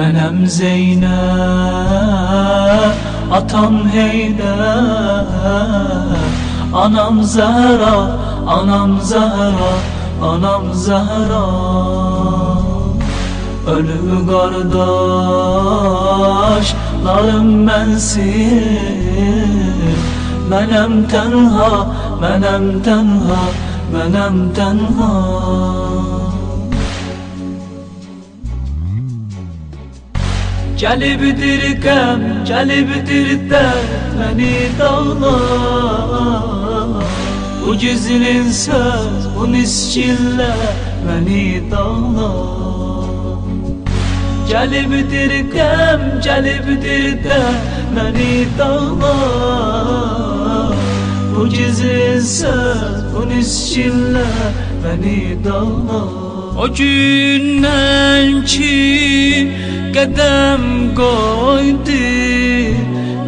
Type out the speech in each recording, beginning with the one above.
Menem Zeynep, atam Heydər, anam Zəhra, anam Zəhra, anam Zəhra. Ölü qardaşlarım mənsiz, mənem tənha, mənem tənha, mənem tənha. Gəlibdir qəm, gəlibdir dərd məni dağlar. Bu gizlin söz, bu nisçillər məni dağlar. Gəlibdir qəm, gəlibdir dərd məni dağlar. Bu gizlin söz, bu nisçillər məni dağlar. O gündən ki qədəm qoydu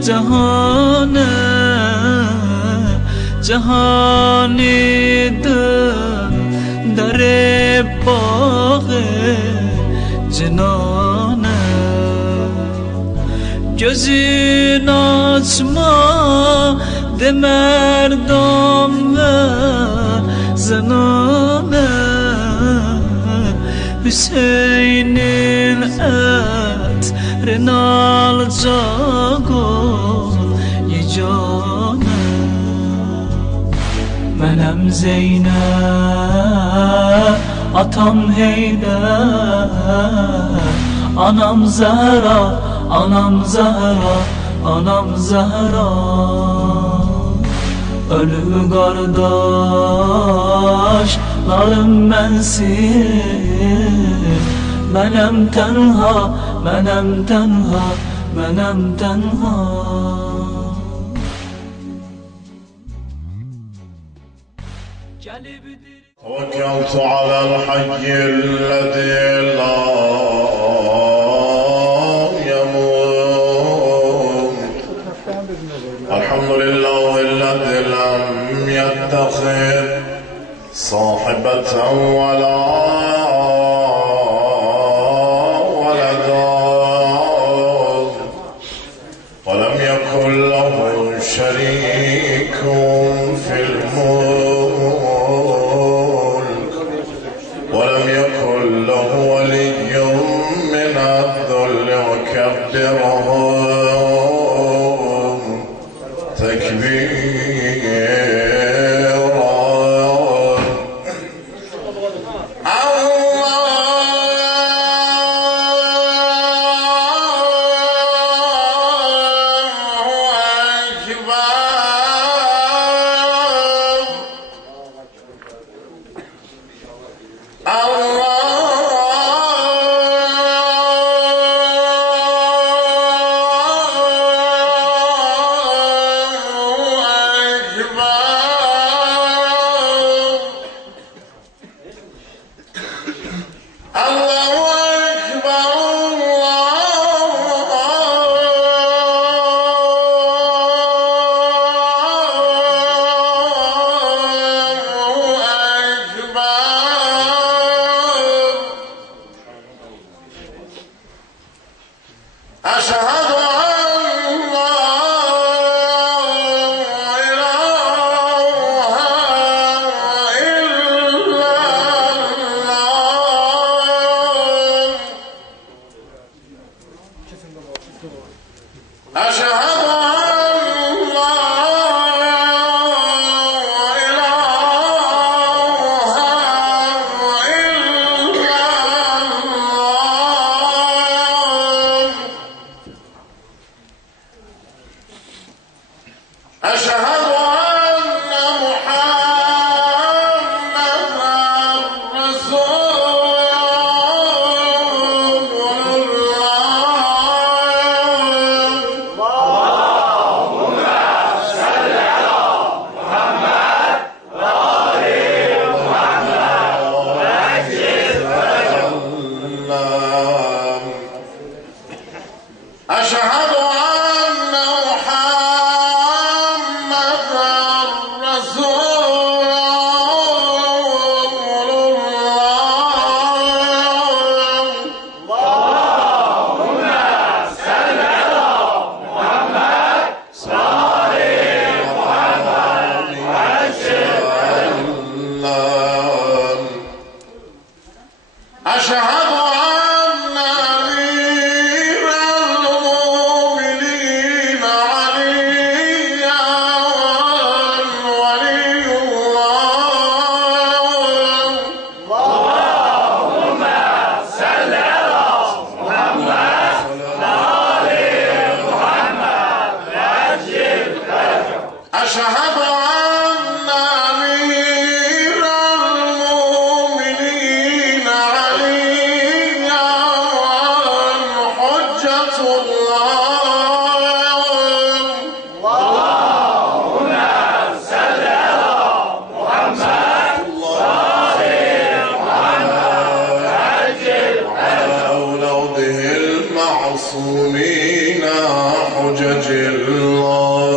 cahana, cahanidir dare bağı cinana. Gözün açma de merdam ve zinana. Hüseyin'in etrin alacak ol yecana. Menem Zeynep, atam Heydər, anam Zəhra, anam Zəhra, anam Zəhra. Ölü qardaşlarım mənsiz, mənem tənha, mənem tənha, mənem tənha. توكلت على الحي الذي لا يموت. الحمد لله الذي لم يتخذ صاحبة ولا ولدا ولم يكن له شريك في الملك ولم يكن له ولي من الذل وكبره تكبيرا. معصومين حجج الله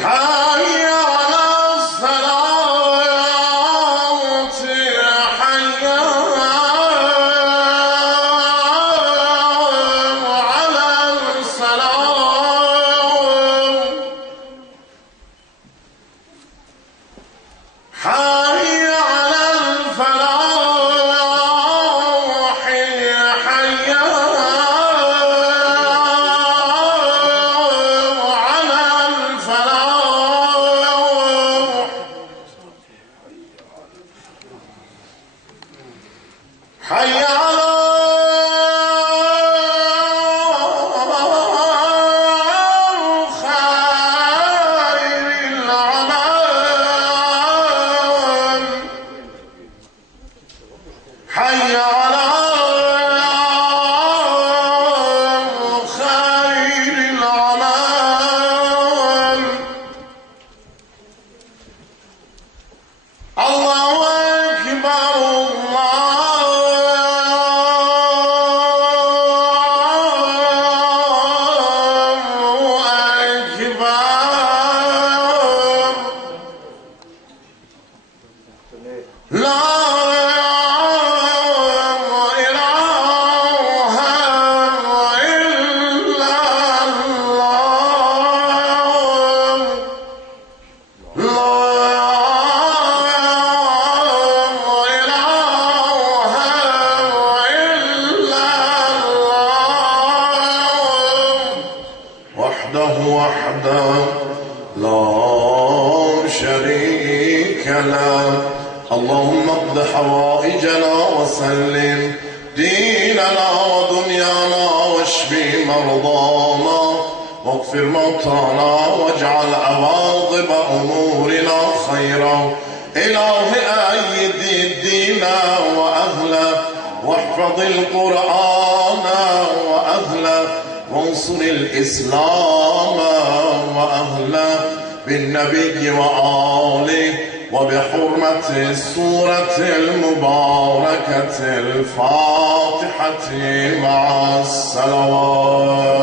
حي على الصلاة حي على الصلاة حي على الفلاح حي على الفلاح حي على خير العمل حي على خير العمل الله أكبر الله أكبر لا إله إلا الله لا إله إلا الله وحده لا شريك له اللهم اقض حوائجنا وسلم ديننا ودنيانا واشف مرضانا واغفر موتانا واجعل عواقب امورنا خيرا إله أيد الدين وأهله واحفظ القرآن وأهله وانصر الإسلام وأهله بالنبي وآله وبحرمة السورة المباركة الفاتحة مع الصلوات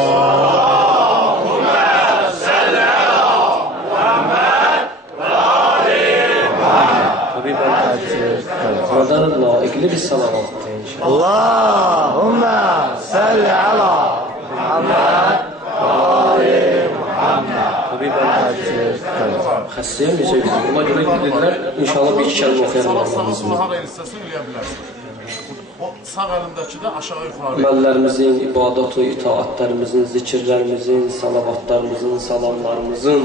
اقلب الصلوات إن شاء الله. اللهم صل على محمد وآل محمد. Xəstəyəm necə bildim. Ona görə dedilər, inşallah bir iki kəlmə oxuyarım. Sağ haraya istəsin eləyə bilərsin. O sağ əlindəki də aşağı yuxarı. Əməllərimizin, ibadət və itaətlərimizin, zikirlərimizin, salavatlarımızın, salamlarımızın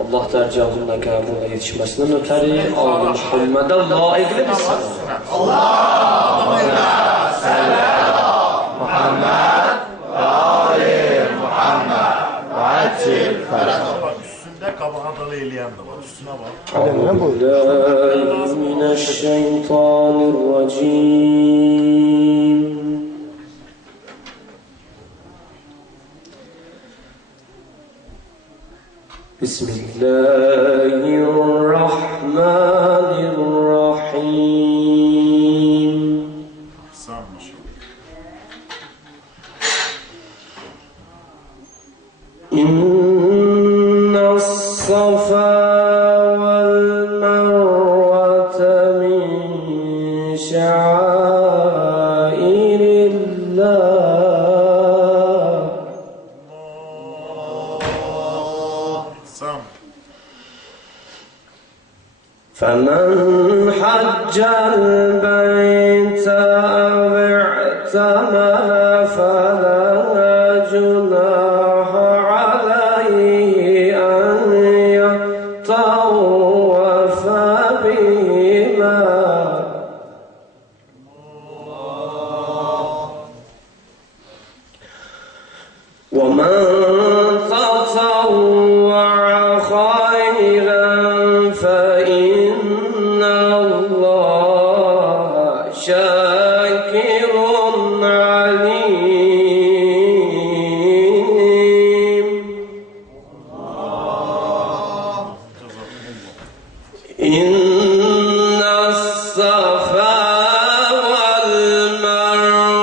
Allah dərgahında qəbul yetişməsindən ötəri Muhammədə layiqli bir salam. Allahümme salli ala Muhammed ve Ali Muhammed ve acil ferah. Üstündə qabağa dalı eləyən də var. Üstünə bax. Euzubillahimineşşeytanirracim. Bismillahirrahmanirrahim. Sağ olun. الصفا والمروة من شعائر الله فمن حج البيت أو اعتمر فلا جناح عليه أن يطوف بهما ومن تطوع خيرا فإن الله شاكر عليم إن الصفا والمروة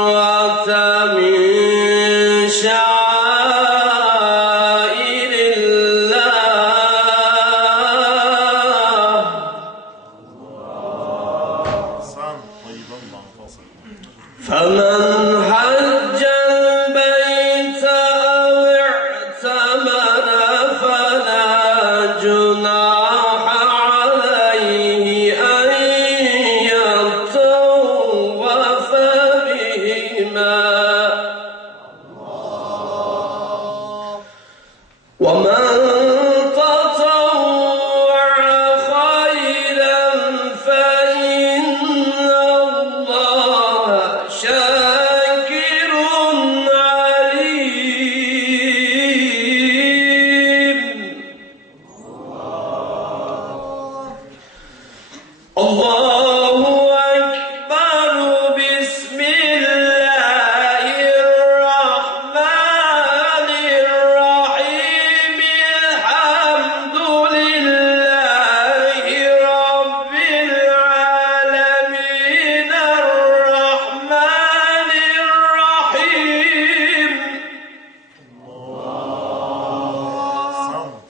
فمن حج البيت أو اعتمر فلا جناح عليه أن يطوف بهما ومن تطوع خيرا فإن الله شاكر عليم الله أكبر بسم الله الرحمن الرحيم الحمد لله رب العالمين الرحمن الرحيم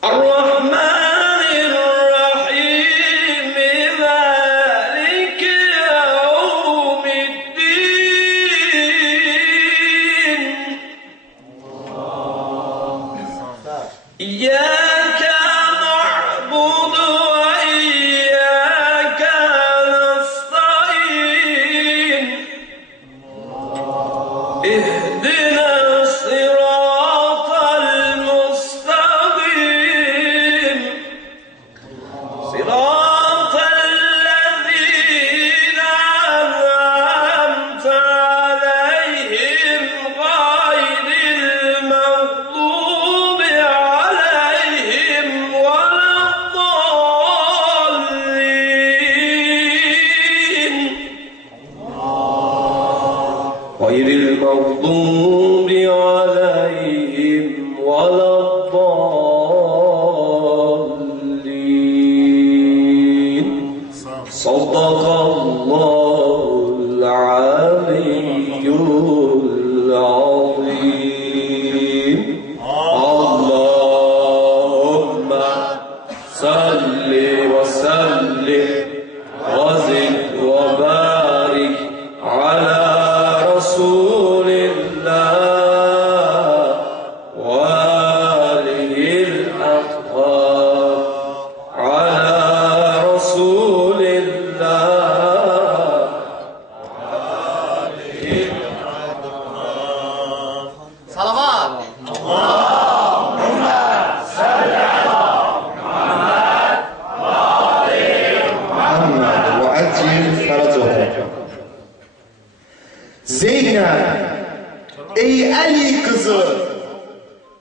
الرحمن الرحيم مالك يوم الدين إياك نعبد وإياك نستعين اهدنا الصراط المستقيم صراط الذين أنعمت عليهم غير المغضوب عليهم ولا الضالين غير المغضوب عليهم ولا الضالين صدق الله العلي العظيم اللهم صل وسلم وزد وبارك على رسول الله وآله الأطهار على رسول الله صلوات محمد وعجل فرجه Zeynep, ey Ali kızı,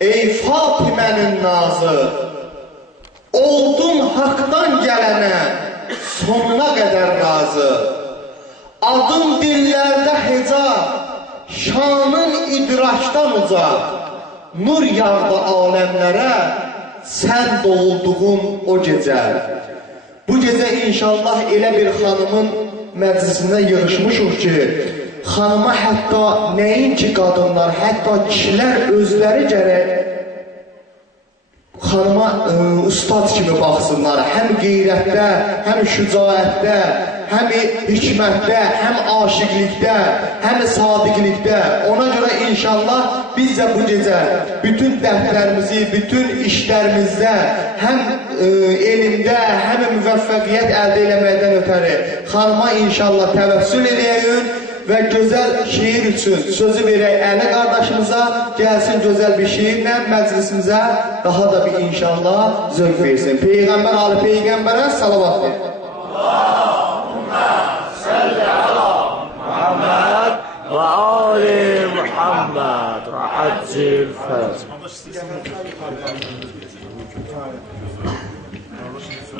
ey Fatime'nin nazı, oldun haktan gelene sonuna kadar razı. Adın dillerde heca, şanın idraçtan uca, nur yağdı alemlere, sen doğulduğun o gece. Bu gece inşallah elə bir xanımın məclisində yığışmışıq ki, xanıma hətta nəinki qadınlar, hətta kişilər özləri gərək xanıma ustad kimi baxsınlar. Həm qeyrətdə, həm şücaətdə, həm hikmətdə, həm aşiqlikdə, həm sadiqlikdə. Ona görə inşallah biz də bu gecə bütün dərdlərimizi, bütün işlərimizdə həm elmdə, həm müvəffəqiyyət əldə eləməkdən ötəri xanıma inşallah təvəssül edəyək və gözəl şiir üçün sözü verək Əli qardaşımıza, gəlsin gözəl bir şiirlə məclisimizə daha da bir inşallah zövq versin. Peyğəmbər Ali Peyğəmbərə salavat verin. Allahümme salli ala Muhammed ve Ali Muhammed ve accil feraj.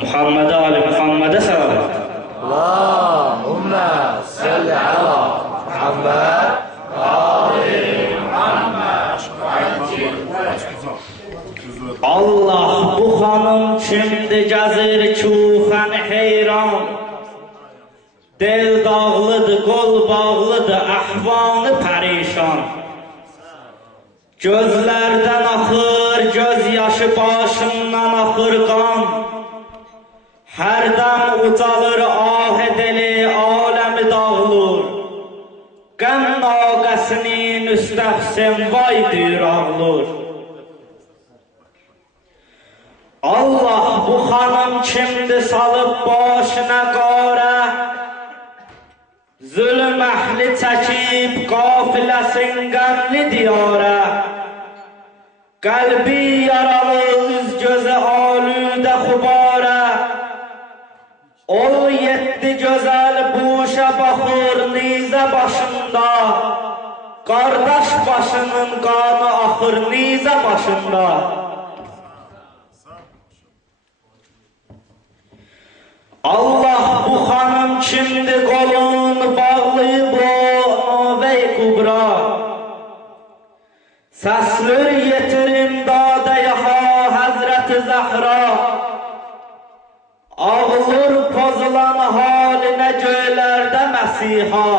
Muhammed Ali Muhammed'e salavat. Allahümme salli ala Muhammed ve Ali Muhammed ve accil feraj. Allah bu hanım kimdi gəzir küxən heyran. Del dağlıdır, qol bağlıdır, əhvanı pərişan. Gözlərdən axır, göz yaşı başından axır qan. Hərdən ucalır ah edili, aləmi dağılır. qəm naqəsinin üstəxsən vaydır ağlır. Allah bu xanım kimdir salıb başına qara, zulm əhli çəkib qafiləsin qəmli diyara. Qəlbi yaralı, üz gözü alüdə xubara, ol yetdi gözəl buşa baxır nizə başında, qardaş başının qanı axır nizə başında. Allah bu xanım kimdir qolun bağlayıb o Navəy Kubra, səslür yetirim dadə-yaha Həzrət-i Zəhra, ağlır pozulan halinə göylərdə Məsiha,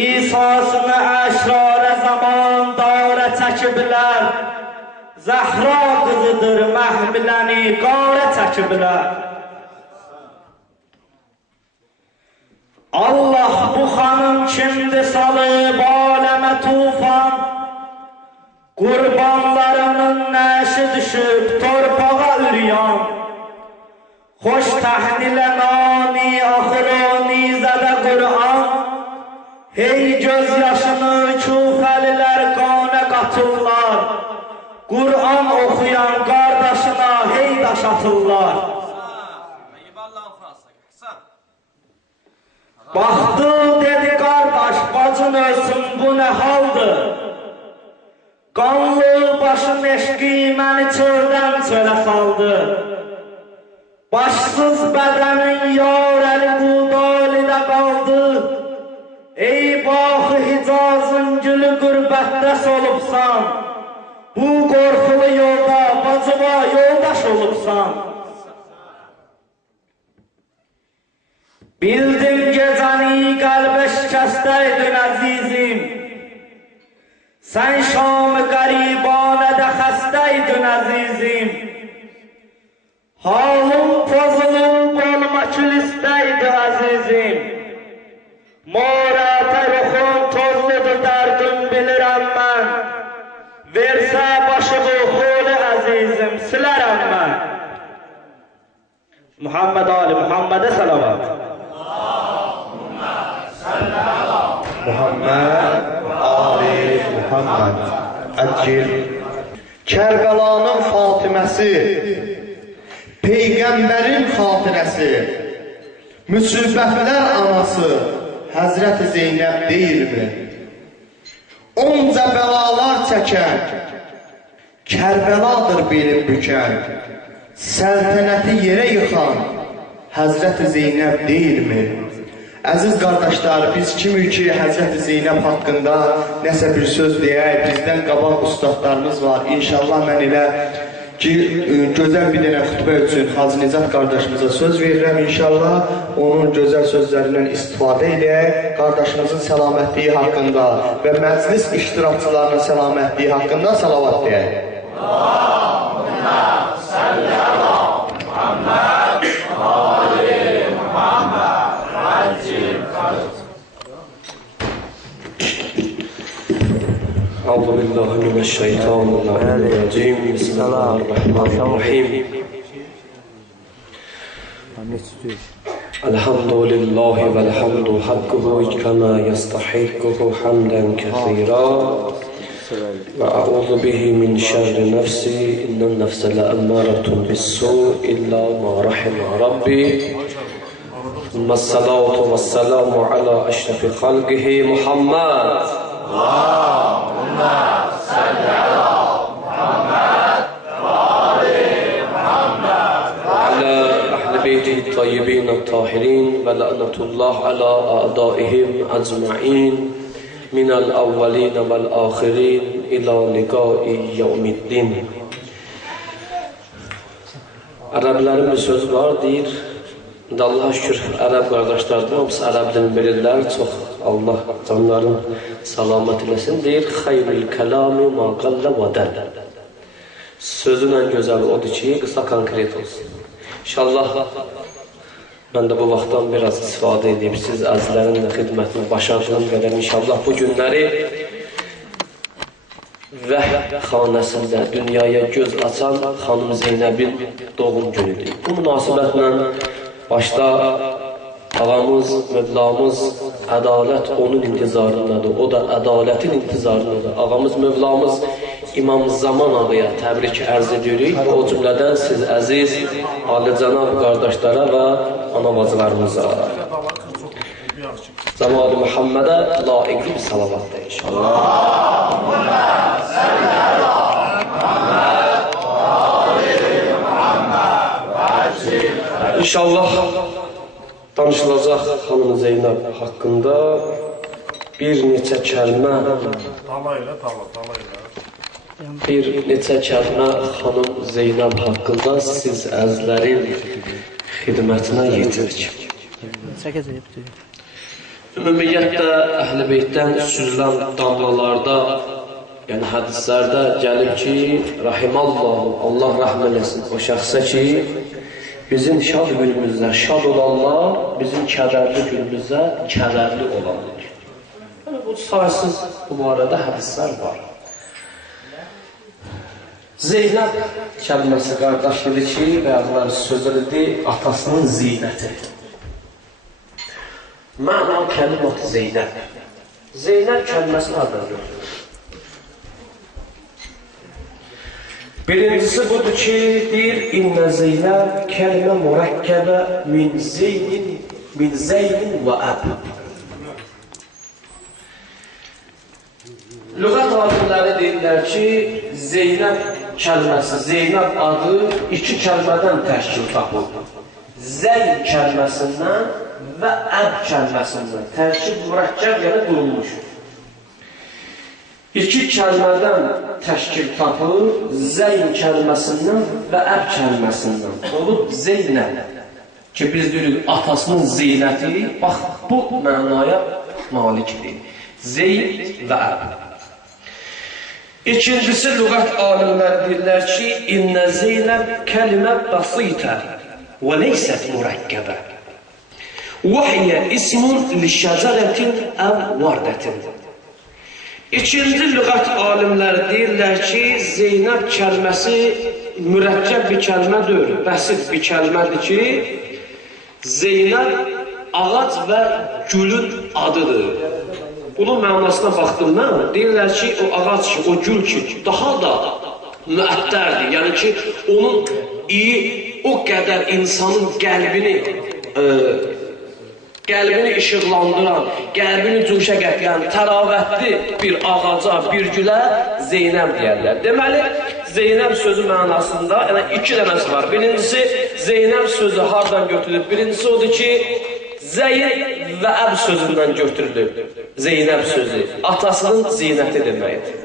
İsasını əşrarə zaman darə çəkiblər, Zəhra qızıdır məhmiləni qarə çəkiblər. Allah bu xanım kimdir salıb aləmə tufan, qurbanlarının nəşi düşüb torpağa üryan, xoş təhnilə nani axır o nizədə Qur'an, hey göz yaşını küfəlilər qanə qatırlar, Qur'an oxuyan qardaşına hey daş atırlar. Baxdı dedi qardaş bacın ölsün bu nə haldır, qanlı başın eşqi məni çöldən çölə saldı, başsız bədənin yar əli qudalidə qaldı, ey baxı Hicazın gülü qürbətdə solubsan, bu qorxulu yolda bacıva yoldaş olubsan. Bildim gecəni qəlbə şikəstəydin əzizim, sən şam-ı qəribanədə xəstəydin əzizim, halım pozulub olma külistəydi əzizim, morətə ruxun tozludur dərdim bilirəm mən, versə başıqı xoli əzizim silərəm mən. Muhammed Ali Muhammedə salavat. Muhammed, Ali, Muhammed, Əcil. Kərbəlanın Fatiməsi, Peyğəmbərin xatirəsi, müsibətlər anası Həzrət-i Zeynəb deyilmi? Onca bəlalar çəkən, Kərbəladır belin bükən, səltənəti yerə yıxan Həzrət-i Zeynəb deyilmi? Əziz qardaşlar, biz kimik ki, Həzrət-i Zeynəb haqqında nəsə bir söz deyək, bizdən qabaq ustadlarımız var. İnşallah mən elə ki, gözəl bir dənə xütbə üçün Hacı Nicat qardaşımıza söz verirəm. İnşallah onun gözəl sözlərindən istifadə edək, qardaşımızın səlamətliyi haqqında və məclis iştirakçılarının səlamətliyi haqqında salavat deyək. Allahümmə səlli əla Muhammed, Ali Muhammed. أعوذ بالله من الشيطان الرجيم بسم الله الرحمن الرحيم الحمد لله والحمد حقه كما يستحقه حمدا كثيرا وأعوذ به من شر نفسي إن النفس لأمارة بالسوء إلا ما رحم ربي ثم الصلاة والسلام على أشرف خلقه محمد اللهم صل على محمد وآل محمد وعلى أهل بيته الطيبين الطاهرين ولعنة الله على أعدائهم أجمعين من الأولين والآخرين إلى لقاء يوم الدين. Ərəblərin bir söz var, deyir, Allah'a şükür, Ərəb qardaşlardır, hamısı Ərəb dilini bilirlər, çox Allah canların salamat eləsin, deyir, xeyrül kəlami ma qallə və dəl. Sözün ən gözəli odur ki, qısa konkret olsun. İnşallah Mən də bu vaxtdan biraz istifadə edib siz əzizlərin də xidmətini başardığım qədər inşallah bu günləri Vəhb xanəsində dünyaya göz açan xanım Zeynəbin doğum günüdür. Bu münasibətlə başda ağamız, Mövlamız ədalət onun intizarındadır. O da ədalətin intizarındadır. Ağamız, Mövlamız İmam Zaman ağaya təbrik ərz edirik. O cümlədən siz əziz, alicənab qardaşlara və ana bacılarımıza Cəmal-i Muhammədə layiqli bir salavat da inşallah. İnşallah danışılacaq xanım Zeynəb haqqında bir neçə kəlmə xanım Zeynəb haqqında siz əzizlərin xidmətinə yetiririk. Ümumiyyətlə, Əhl-i Beytdən süzülən damlalarda, yəni hədislərdə gəlib ki, Rahimallahu, Allah rəhm eləsin o şəxsə ki, bizim şad günümüzdə şad olanlar, bizim kədərli günümüzdə kədərli olanlar. Yəni, bu saysız bu barədə hədislər var. Zeynəb kəlməsi qardaş dedi ki, bəziləri sözü dedi, atasının zinəti. Məna kəlimat Zeynəb. Zeynəb kəlməsi hardan görülür? Birincisi budur ki, deyir, İnnə Zeynəb kəlmə mürəkkəbə min zeydin və əb. Lüğət alimləri deyirlər ki, Zeynəb kəlməsi, Zeynəb adı iki kəlmədən təşkil tapılır. Zeyn kəlməsindən və əb kəlməsindən tərkib mürəkkəb yəni qurulmuş. İki kəlmədən təşkil tapılır, zeyn kəlməsindən və əb kəlməsindən olub Zeynəb. Ki biz deyirik atasının zeynəti, bax bu mənaya malikdir. Zeyn və əb. İkincisi lüğət alimləri deyirlər ki, İnnə Zeynəb kəlimə basitə və leysət mürəkkəbə. وَحِيَ اسم لِشَجَرَةٍ əv vardətin. İkinci lüğət alimləri deyirlər ki, Zeynəb kəlməsi mürəkkəb bir kəlmədir, bəsit bir kəlmədir ki, Zeynəb ağac və gülün adıdır. Bunun mənasına baxdığımda deyirlər ki, o ağac ki, o gül ki, daha da müəttərdir. Yəni ki, onun iyi o qədər insanın qəlbini işıqlandıran, qəlbini cuşa gətirən, təravətli bir ağaca, bir gülə Zeynəb deyərlər. Deməli, Zeynəb sözü mənasında iki dənəsi var. Birincisi, Zeynəb sözü hardan götürülür? Birincisi odur ki, Zeyn və əb sözündən götürülür. Zeynəb sözü, atasının zinəti deməkdir.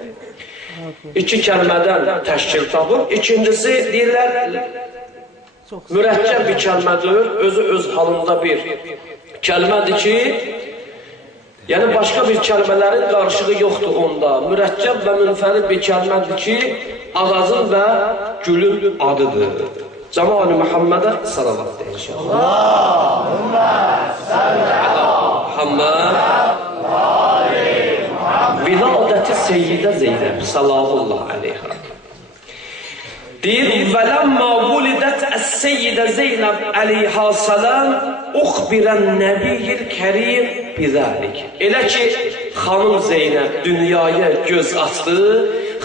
İki kəlmədən təşkil tapır. İkincisi, deyirlər, mürəkkəb bir kəlmədir, özü öz halında bir kəlmədir ki, yəni başqa bir kəlmələrin qarşılığı yoxdur onda. Mürəkkəb və münfərid bir kəlmədir ki, ağacın və gülün adıdır. Cəmal-i Muhammədə salavat deyir inşallah. Allahümmə səllə əla Muhamməd Viladəti Seyyidə Zeynəb Salamullah aleyhə. Deyir, vələmmə vulidət əs-Seyyidə Zeynəb aleyhə salam uxbirən nəbiyyil kərim bizəlik. Elə ki, xanım Zeynəb dünyaya göz açdı,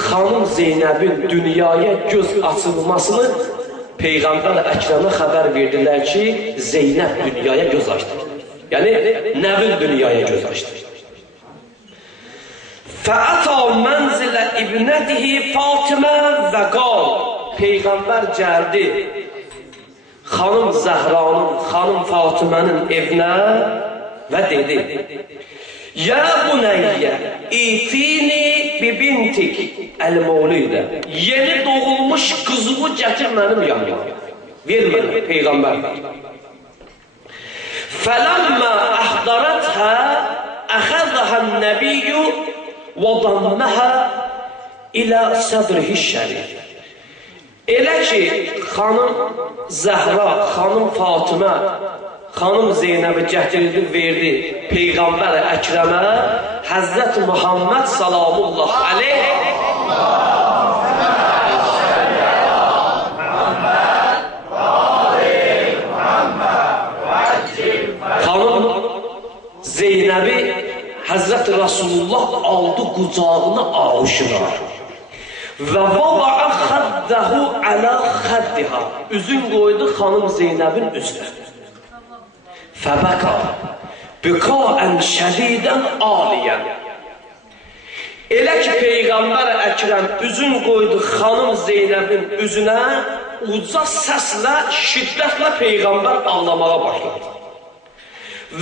xanım Zeynəbin dünyaya göz açılmasını Peyğəmbər Əkrəmə xəbər verdilər ki, Zeynəb dünyaya göz açdı. Yəni, nəvin dünyaya göz açdı. Fəəta mənzilə ibnədihi Fatimə və qal. Peyğəmbər gəldi xanım Zəhranın, xanım Fatimənin evinə və dedi, Ya bunəyyə, itini bibintik əl-məvlidə. Yeni doğulmuş qızımı gətir mənim yanıma. Vermədi Peyğəmbər. Fələmmə əxdarəthə əxəzəhən nəbiyyü və damməhə ilə sədrihi şərif. Elə ki, xanım Zəhra, xanım Fatimə, xanım Zeynəbi gətirdi, verdi Peyğəmbər Əkrəmə, Həzrət Muhammed salamullah aleyh. Xanım Zeynəbi Həzrət Rasulullah aldı qucağına, ağuşuna və vəba'a xəddəhu ələ xəddiha, üzün qoydu xanım Zeynəbin üzünə. Fəbəka bükaən şədidən aliyən. Elə ki Peyğəmbər Əkrəm üzün qoydu xanım Zeynəbin üzünə, uca səslə, şiddətlə Peyğəmbər ağlamağa başladı.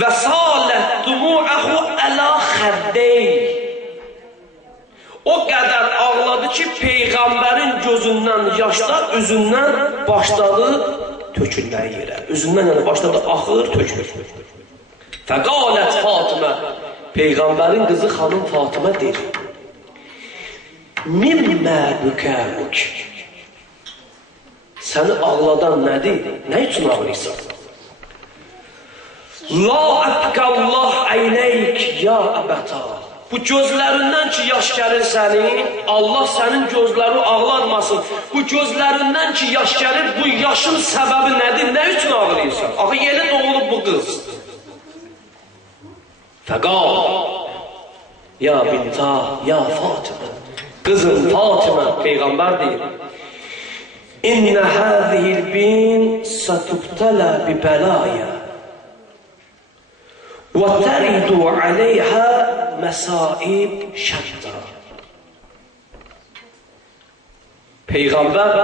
Və salət dumu'əhu ələ xəddəy. O qədər ağladı ki, Peyğəmbərin gözündən yaşlar, üzündən başladı tökülməyə yerə. Üzündən yəni başladı axır, tökülür. Fəqalət Fatimə, Peyğəmbərin qızı xanım Fatimə deyir: Mimmə bükəmük. Səni ağladan nədir? Nə üçün ağlayırsan? La əbqəllah əynəyik ya əbətə. Bu gözlərindən ki, yaş gəlir sənin, Allah sənin gözləri ağlatmasın. Bu gözlərindən ki, yaş gəlir, bu yaşın səbəbi nədir? Nə üçün ağlayırsan? Axı yeni doğulub bu qız. Fəqal, ya binta, ya Fatimə, qızım Fatimə, Peyğəmbər deyir: İnnə həzihil bin sətubtələ bi bəlayə və təridu aleyhə məsaib şətta. Peyğəmbər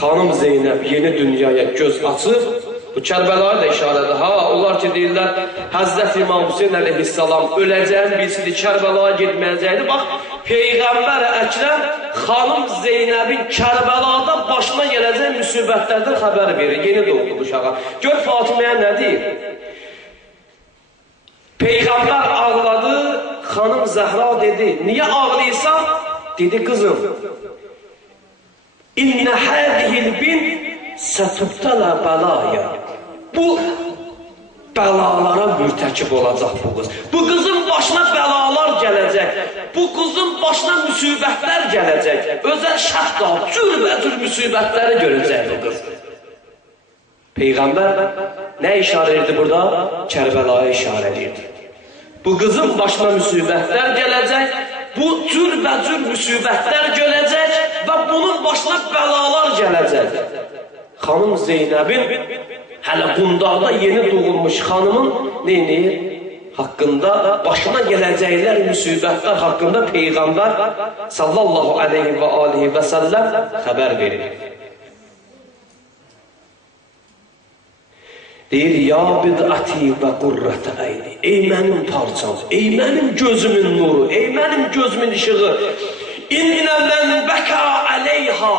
xanım Zeynəb yeni dünyaya göz açır. Bu Kərbəlaya da işarədir. Ha, onlar ki deyirlər, Həzrət İmam Hüseyin əleyhissalam öləcəyin bilsidi, Kərbəlaya getməyəcəkdi. Bax, Peyğəmbər Əkrəm xanım Zeynəbin Kərbəlada başına gələcək müsibətlərdən xəbər verir. Yeni doğdu bu uşağa. Gör Fatiməyə nə deyir? Peyğəmbər ağladı, xanım Zəhra dedi: Niyə ağlayırsan? Dedi: Qızım, İnnə hədihil bin sətubtələ bəlaya. Bu bəlalara mürtəkib olacaq bu qız. Bu qızın başına bəlalar gələcək. Bu qızın başına müsibətlər gələcək. Özəl şəhqal, cürbəcür müsibətləri görəcək bu qız. Peyğəmbər nə işarə edirdi burada? Kərbəlaya işarə edirdi. Bu qızın başına müsibətlər gələcək, bu cürbəcür müsibətlər gələcək və bunun başına bəlalar gələcək. Xanım Zeynəbin, hələ qundaqda yeni doğulmuş xanımın neyini? Haqqında, başına gələcəklər müsibətlər haqqında Peyğəmbər sallallahu aleyhi və alihi və səlləm xəbər verir. Deyir: Ya bid'ati və qurrətə əyni. Ey mənim parçam, ey mənim gözümün nuru, ey mənim gözümün işığı. İnnə mən bəka aleyha.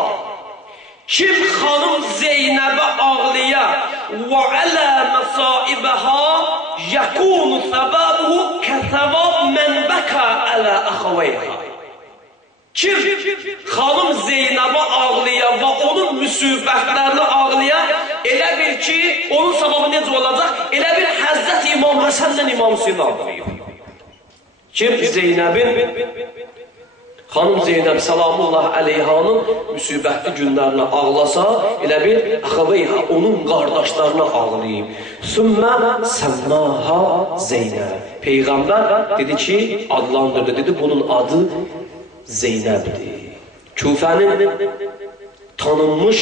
Kim xanım Zeynəbə ağlıya və ələ məsaibəhə yəkunu səbəbuhu kəsəvab mən bəka ələ əxavəyhə. Kim xanım Zeynəbə ağlıya və onun müsibətlərini ağlıya, elə bil ki, onun səbəbi necə olacaq? Elə bil Həzrət İmam Həsəndən İmam Hüseyin ağlayır. Kim Zeynəbin, xanım Zeynəb salamullah əleyhanın müsibətli günlərini ağlasa, elə bil əxavəyhə, onun qardaşlarına ağlayıb. Sümmə səmmaha Zeynəb. Peyğəmbər dedi ki, adlandırdı, dedi bunun adı Zeynəbdir. Küfənin tanınmış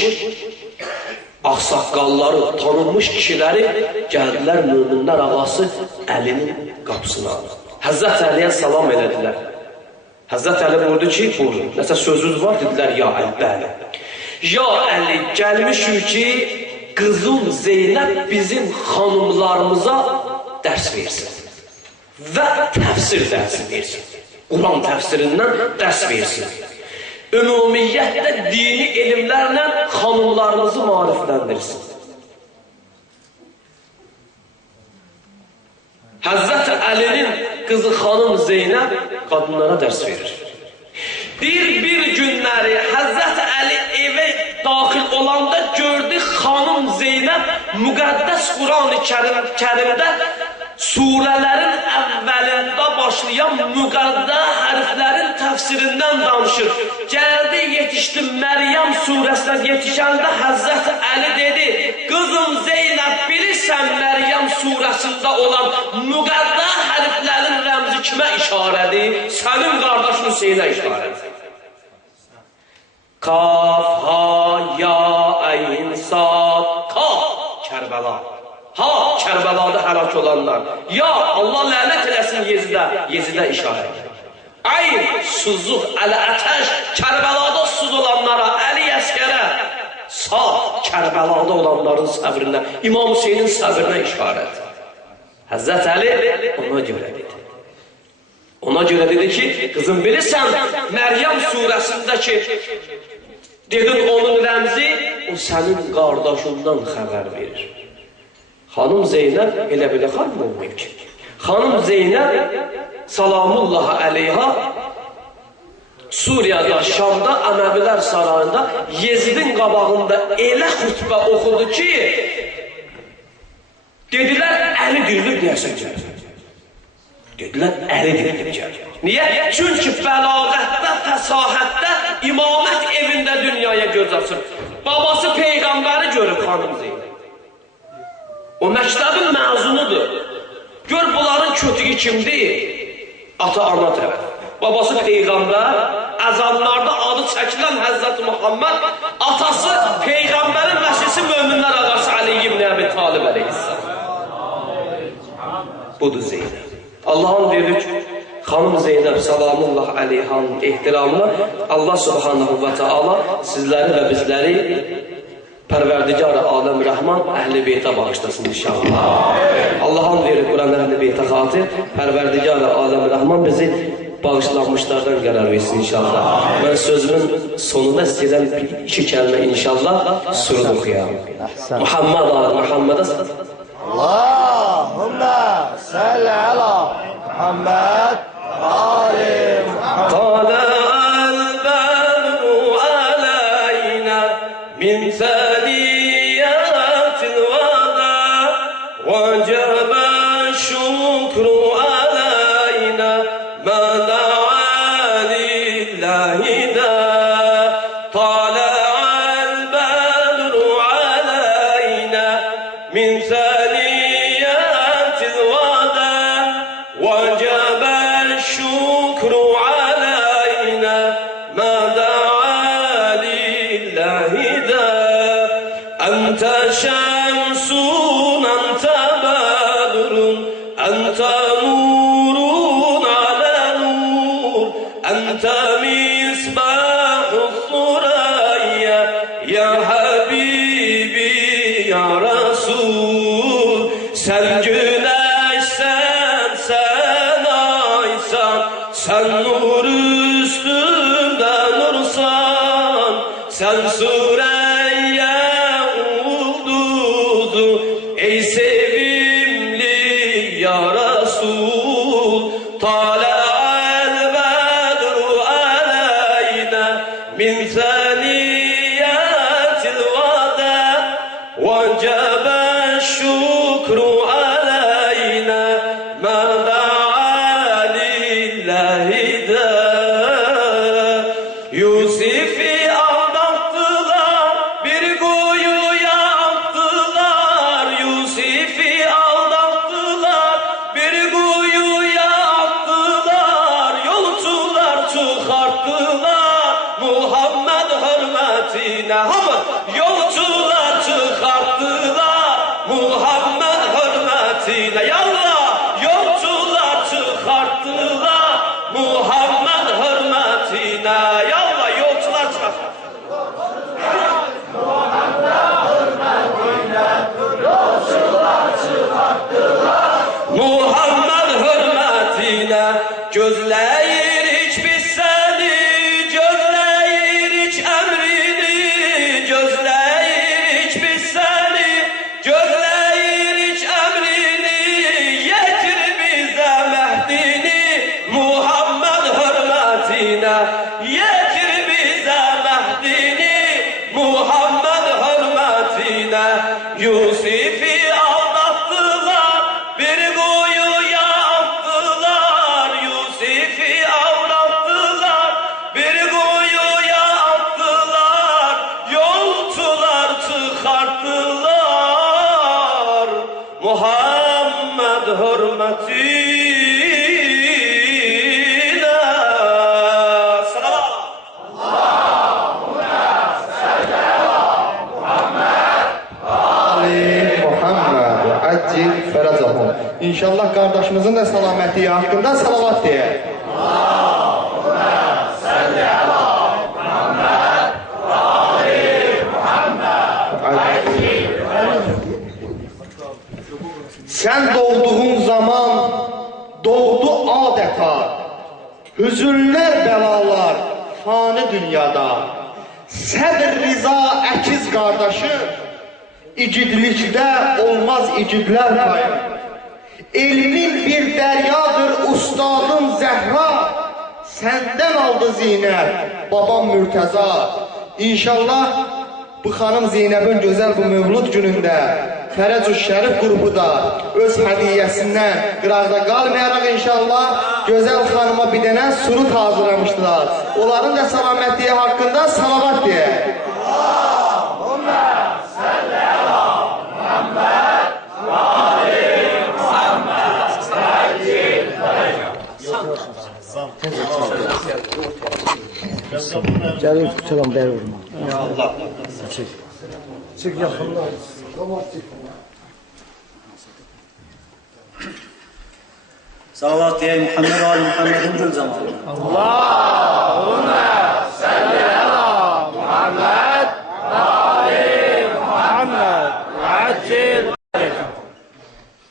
ağsaqqalları, tanınmış kişiləri gəldilər möminlər ağası Əlinin qapısına. Həzrət Əliyə salam elədilər. Həzrət Əli buyurdu ki, buyurun, nəsə sözünüz var, dedilər, ya Əli, bəli. Ya Əli, gəlmişik ki, qızım Zeynəb bizim xanımlarımıza dərs versin və təfsir dərsi versin. Quran təfsirindən dərs versin. Ümumiyyətlə dini elmlərlə xanımlarımızı maarifləndirsin. Həzrət Əlinin qızı xanım Zeynəb qadınlara dərs verir. Bir günləri Həzrət Əli evə daxil olanda gördü xanım Zeynəb müqəddəs Quran-ı Kərimdə surələrin əvvəlində başlayan müqəddə hərflərin təfsirindən danışır. Gəldi, yetişdi Məryəm surəsinə yetişəndə Həzrəti Əli dedi, qızım Zeynəb, bilirsən Məryəm surəsində olan müqəddə hərflərin rəmzi kimə işarədir? Sənin qardaşın Hüseynə işarədir. Kaf, ha, ya, əyn, sad, kaf, Kərbəla. Ha, Kərbəlada həlak olanlar. Ya, Allah lənət eləsin Yezidə işarət. Ayn, suzuq, əl-ətəş, Kərbəlada susuz olanlara, Əli əskərə. Sa, Kərbəlada olanların səbrinə, İmam Hüseynin səbrinə işarət. Həzrət Əli ona görə dedi. Ona görə dedi ki, qızım bilirsən, Məryəm surəsindəki dedin onun rəmzi, o sənin qardaşından xəbər verir. Xanım Zeynəb elə belə xanım olmayıb ki. Xanım Zeynəb salamullah əleyha Suriyada, Şamda, Əməvilər sarayında Yezidin qabağında elə xütbə oxudu ki, dedilər Əli dirilib deyəsən gəlir. Dedilər Əli dirilib gəlir. Niyə? Çünki bəlağətdə, fəsahətdə imamət evində dünyaya göz açır. Babası Peyğəmbəri görüb xanım Zeynəb. O məktəbin məzunudur. Gör bunların kötüyü kimdir? Ata-ana tərəf. Babası Peyğəmbər, əzanlarda adı çəkilən Həzrəti Muhammed, atası Peyğəmbərin vəsisi möminlər ağası Ali ibn Əbi Talib əleyhissalam. Budur Zeynəb. Allah'ın verir ki, xanım Zeynəb salamullah əleyhanın ehtiramına Allah subhanahu və teala sizləri və bizləri Pərverdigar-ı Aləm Rəhman Əhl-i Beytə bağışlasın inşallah. Allah'ın verir Quran Əhl-i Beytə xatir, Pərverdigar-ı Aləm Rəhman bizi bağışlanmışlardan qərar versin inşallah. Mən sözümün sonunda istəyirəm iki kəlmə inşallah surud oxuyam. Muhammedə Allahümme salli ala Muhammed Ali Muhammed. من ثنيات الوداع وجب الشكر علينا ما دعا لله دا طلع البدر علينا من ثنيات الوداع وجب الشكر علينا ما دعا لله أنت شمس أنت بدر أنت نور على نور أنت مصباح الثريا يا حبيبي يا رسول sen güneşsen sen aysan sen nur üstünde nursan sen Süreyya ey sevimli ya Resul tala'al bedru aleyna min saniyatil vada vecebe şükru aleyna ma da'a lillahi da Yusuf'i aldattılar bir kuyuya attılar Yusuf'i aldattılar bir kuyuya attılar yolcular çıkarttılar Muhammed hürmetine yolcular çıkarttılar Muhammed hürmetine yallah yolcular çıkarttılar Muhammed hürmetine yallah yolcular çıkarttılar Muhammed hürmetine gözleyirik biz seni gözleyirik emrini gözleyirik biz seni gözleyirik emrini yetir bize Mehdini Muhammed hürmetine yetir bize Mehdini Muhammed hürmetine salavat. Allahümme salli ala Muhammed Ali Muhammed ve accil ferazahum. İnşallah kardeşimizin de salameti hakkında salavat diye. Allahümme salli ala Muhammed Ali Muhammed. Sen doğduğun zaman doğdu adeta hüzünler belalar fani dünyada. Səbr riza əkiz qardaşı igidlikdə olmaz igidlər payı. Elmin bir dəryadır ustadın Zəhra, səndən aldı Zeynəb babam Mürtəza. İnşallah bu xanım Zeynəbin gözəl bu mövlud günündə Fərəcü Şərif qrupu da öz hədiyyəsindən qıraqda qalmayaraq inşallah gözəl xanıma bir dənə surut hazırlamışdılar. Onların da salamətliyi haqqında salavat deyək. Allahümme salli ala Muhammed ve ali Muhammed. Gəlin tutalım beri vurma. Ya Allah. Çık yaxından. Salavat diye Muhammed Ali Muhammed'in gül zamanı. Allahümme salli ala Muhammed ve ali Muhammed. Accil.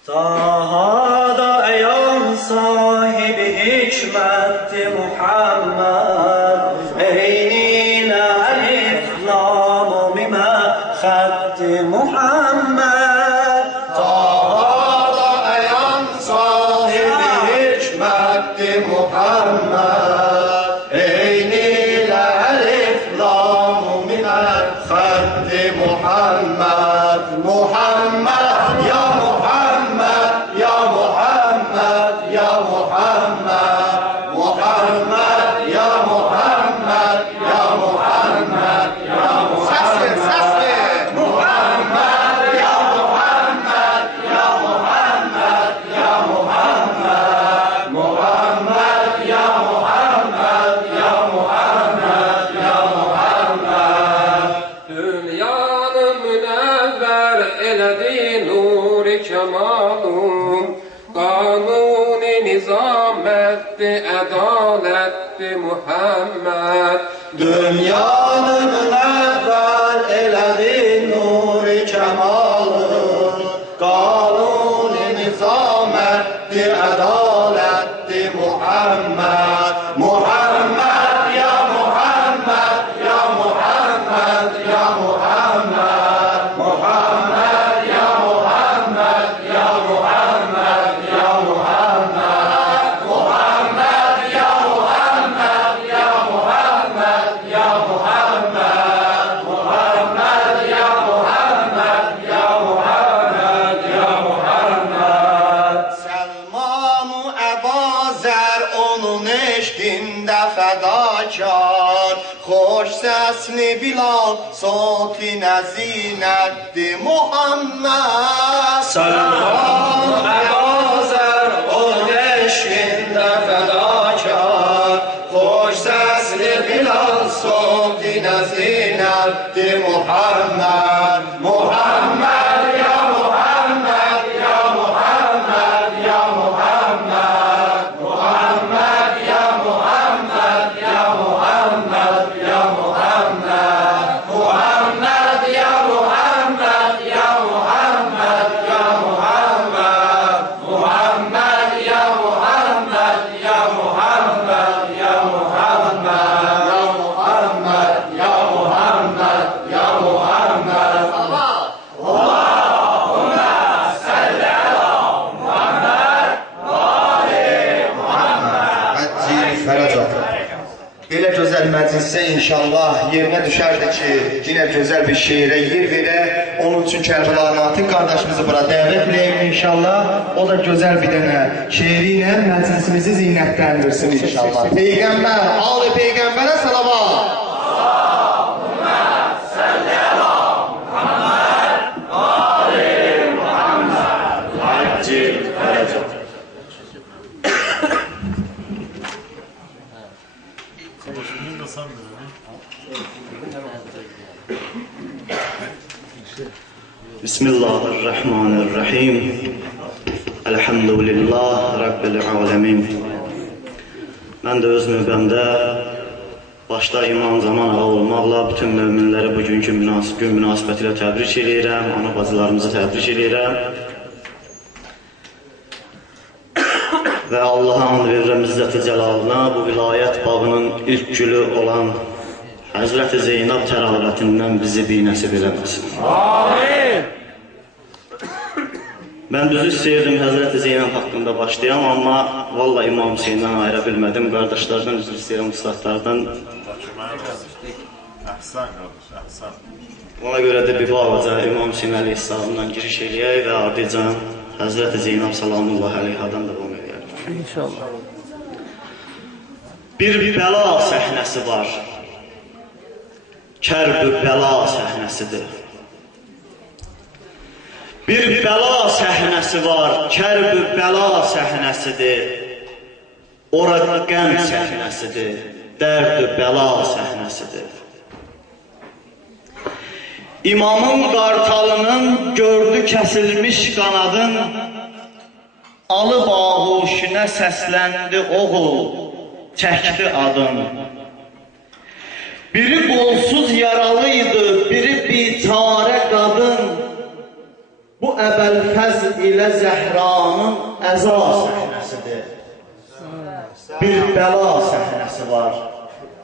Taha'da eyan sahibi hikmetti Muhammed. Eynine elif lamu mime khatti Muhammed. Taha'da eyan sahibi hikmetti Muhammed. Eyniyle elif lamu minel khatti Muhammed. Muhammed ya Muhammed ya Muhammed ya Muhammed. Muhammed ya Muhammed ya Muhammed ya Muhammed. Ses ver. Muhammed ya Muhammed ya Muhammed ya Muhammed. Muhammed ya Muhammed ya Muhammed ya Muhammed. Dünyanı münevver eledi nur-i kemalum, kanun-i nizametti, edaletti Muhammed. Dünyanı münevver eledi nur-i kemalın, kanun-i nizametti, edaletti Muhammed. Muhammed ya Muhammed ya Muhammed ya Muhammed. Muhammed ya Muhammed ya Muhammed ya Muhammed. Muhammed ya Muhammed ya Muhammed ya Muhammed. Muhammed ya Muhammed ya Muhammed ya Muhammed. Selman-u Əbazer onun eşqində fədakar, xoş səsli Bilal soti nəzinətdi Muhammed. Salman Əbazer onun eşqində fədakar, xoş səsli Bilal soti nəzinətdi Muhammed. Muhammed ya Muhammed ya Muhammed ya Muhammed. Muhammed ya Muhammed ya Muhammed ya Muhammed. Muhammed ya Muhammed ya Muhammed ya Muhammed. Muhammed ya Muhammed ya Muhammed ya Muhammed. Ya Muhammed ya Muhammed ya Muhammed. Allahümme salli ala Muhammed ve ali Muhammed. Accil fərəcatı. Belə gözəl məclisə inşallah yerinə düşərdi ki, yine gözəl bir şeirə yer verə. Onun üçün Kərbəla Natiq qardaşımızı bura dəvət edəyim inşallah. O da gözəl bir dənə şeiri ilə məclisimizi zinətləndirsin inşallah. Peyğəmbər, Ali Peyğəmbərə salavat. Allahümme salli ala Muhammed ve ali Muhammed. Accil fərəcatı. Bismillahirrahmanirrahim. Elhamdülillah Rabbil alemin. Mən də öz növbəmdə başda İmam Zaman ağa olmaqla bütün möminləri bugünkü gün münasibətilə təbrik edirəm, ana bacılarımızı təbrik edirəm. Və Allaha and verirəm İzzət-i Cəlalına bu vilayət bağının ilk gülü olan Həzrət-i Zeynəb təravətindən bizi binəsib eləməsin. Amin! Mən düzü istəyirdim Həzrət-i Zeynəb haqqında başlayam, amma valla İmam Hüseyndən ayıra bilmədim. Qardaşlardan üzr istəyirəm, ustadlardan. Ona görə də bir bağlaca İmam Hüseyin əleyhissalamdan giriş eləyək və ardıcan Həzrət-i Zeynəb salamullah əleyhadan davam eləyək. İnşallah. Bir bəla səhnəsi var. Kərb-ü bəla səhnəsidir. Bir bəla səhnəsi var, kərb-ü bəla səhnəsidir. Ora qəm səhnəsidir, dərd-ü bəla səhnəsidir. İmamın qartalının gördü kəsilmiş qanadın, alı bağuşuna səsləndi oğul, çəkdi adın. Biri qolsuz yaralıydı, biri biçarə qadın. Bu Əbəlfəzl ilə Zəhranın əza səhnəsidir. Bir bəla səhnəsi var,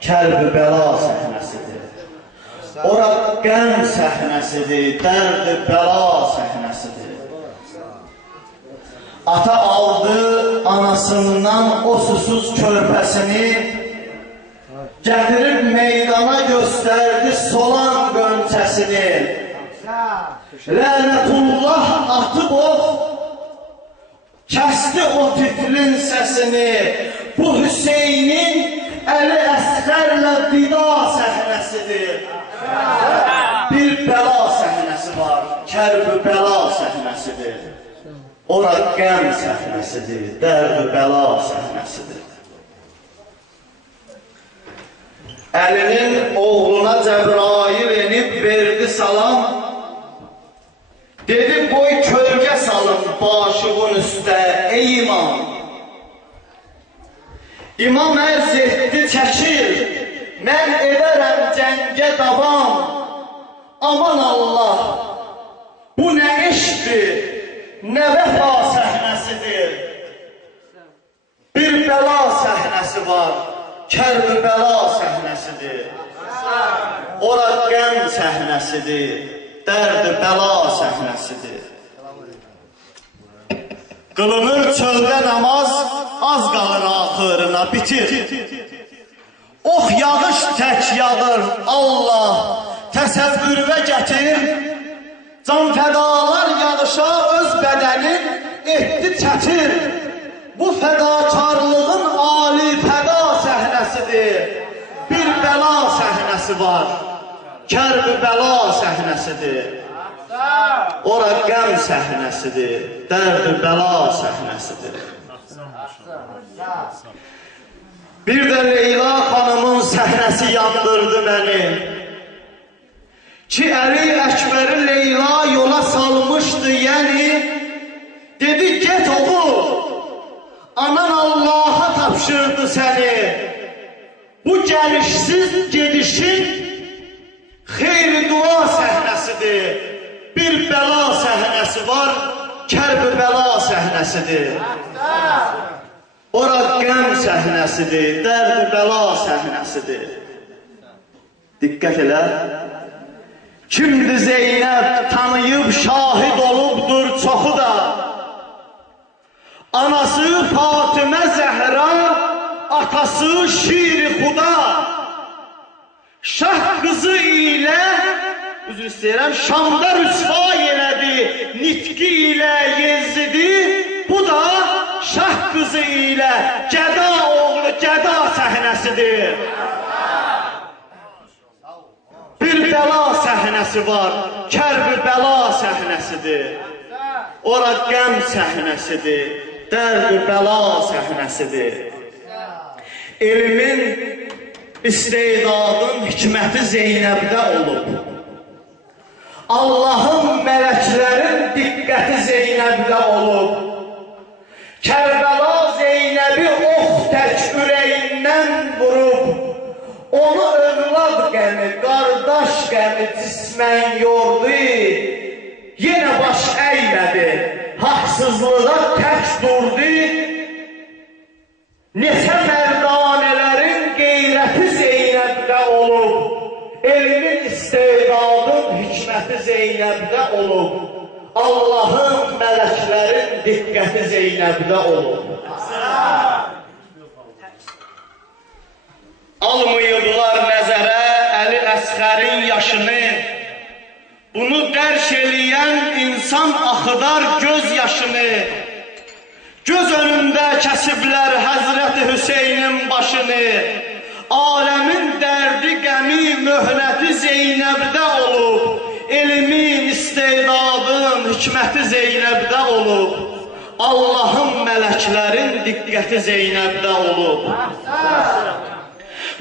kərb-ü bəla səhnəsidir. Ora qəm səhnəsidir, dərd-ü bəla səhnəsidir. Ata aldı anasından o susuz körpəsini, gətirib meydana göstərdi solan qönçəsini. Lənətullah atıb o, kəsdi o tiflin səsini. Bu Hüseynin Əli Əsqərlə vida səhnəsidir. Bir bəla səhnəsi var, kərb-ü bəla səhnəsidir. Ora qəm səhnəsidir, dərd-ü bəla səhnəsidir. Əlinin oğluna Cəbrail enib verdi salam. Dedi boy kölgə salın başımın üstə ey imam. İmam ərz etdi çəkir, mən edərəm cəngə davam. Aman Allah, bu nə işdir, nə vəfa səhnəsidir. Bir bəla səhnəsi var, kərb-ü bəla səhnəsidir. Ora qəm səhnəsidir, dərd-ü bəla səhnəsidir. Qılınır çöldə namaz, az qalır axırına bitir. Ox yağış tək yağır, Allah təsəvvürvə gətir. Can fədalar yağışa öz bədənin etdi çətir. Bu fədakarlığın ali fəda səhnəsidir. Bir bəla səhnəsi var, kərb-ü bəla səhnəsidir. Ora qəm səhnəsidir, dərd-ü bəla səhnəsidir. Bir də Leyla xanımın səhnəsi yandırdı məni. Ki Əli Əkbəri Leyla yola salmışdı, yəni dedi get oğul, anan Allah'a tapşırdı səni. Bu gəlişsiz gedişin xeyri dua səhnəsidir. Bir bəla səhnəsi var, kərb-ü bəla səhnəsidir. Ora qəm səhnəsidir, dərd-ü bəla səhnəsidir. Diqqət elə. Kimdir Zeynəb tanıyıb şahid olubdur çoxu da. Anası Fatimə Zəhra, atası Şir-i Xuda. Şah qızı ilə, üzr istəyirəm, Şamda rüsva elədi, nitqi ilə Yezidi. Bu da şah qızı ilə gəda oğlu gəda səhnəsidir. Bir bəla səhnəsi var, kərb-ü bəla səhnəsidir. Ora qəm səhnəsidir, dərd-ü bəla səhnəsidir. Elmin istedadın hikməti Zeynəbdə olub. Allahın mələklərin diqqəti Zeynəbdə olub. Kərbəla Zeynəbi ox tək ürəyindən vurub. Onu övlad qəmi, qardaş qəmi cismən yordu. Yenə baş əymədi, haqsızlığa tək durdu. Neçə mərdanələrin qeyrəti Zeynəbdə olub. Elmin istedadın hikməti Zeynəbdə olub. Allahın mələklərin diqqəti Zeynəbdə olub. Almayıblar nəzərə Əli Əsğərin yaşını. Bunu dərk eləyən insan axıdar göz yaşını. Göz önündə kəsiblər Həzrəti Hüseynin başını. Aləmin dərdi, qəmi, möhnəti Zeynəbdə olub. Elmin, istedadın, hikməti Zeynəbdə olub. Allahın mələklərin diqqəti Zeynəbdə olub.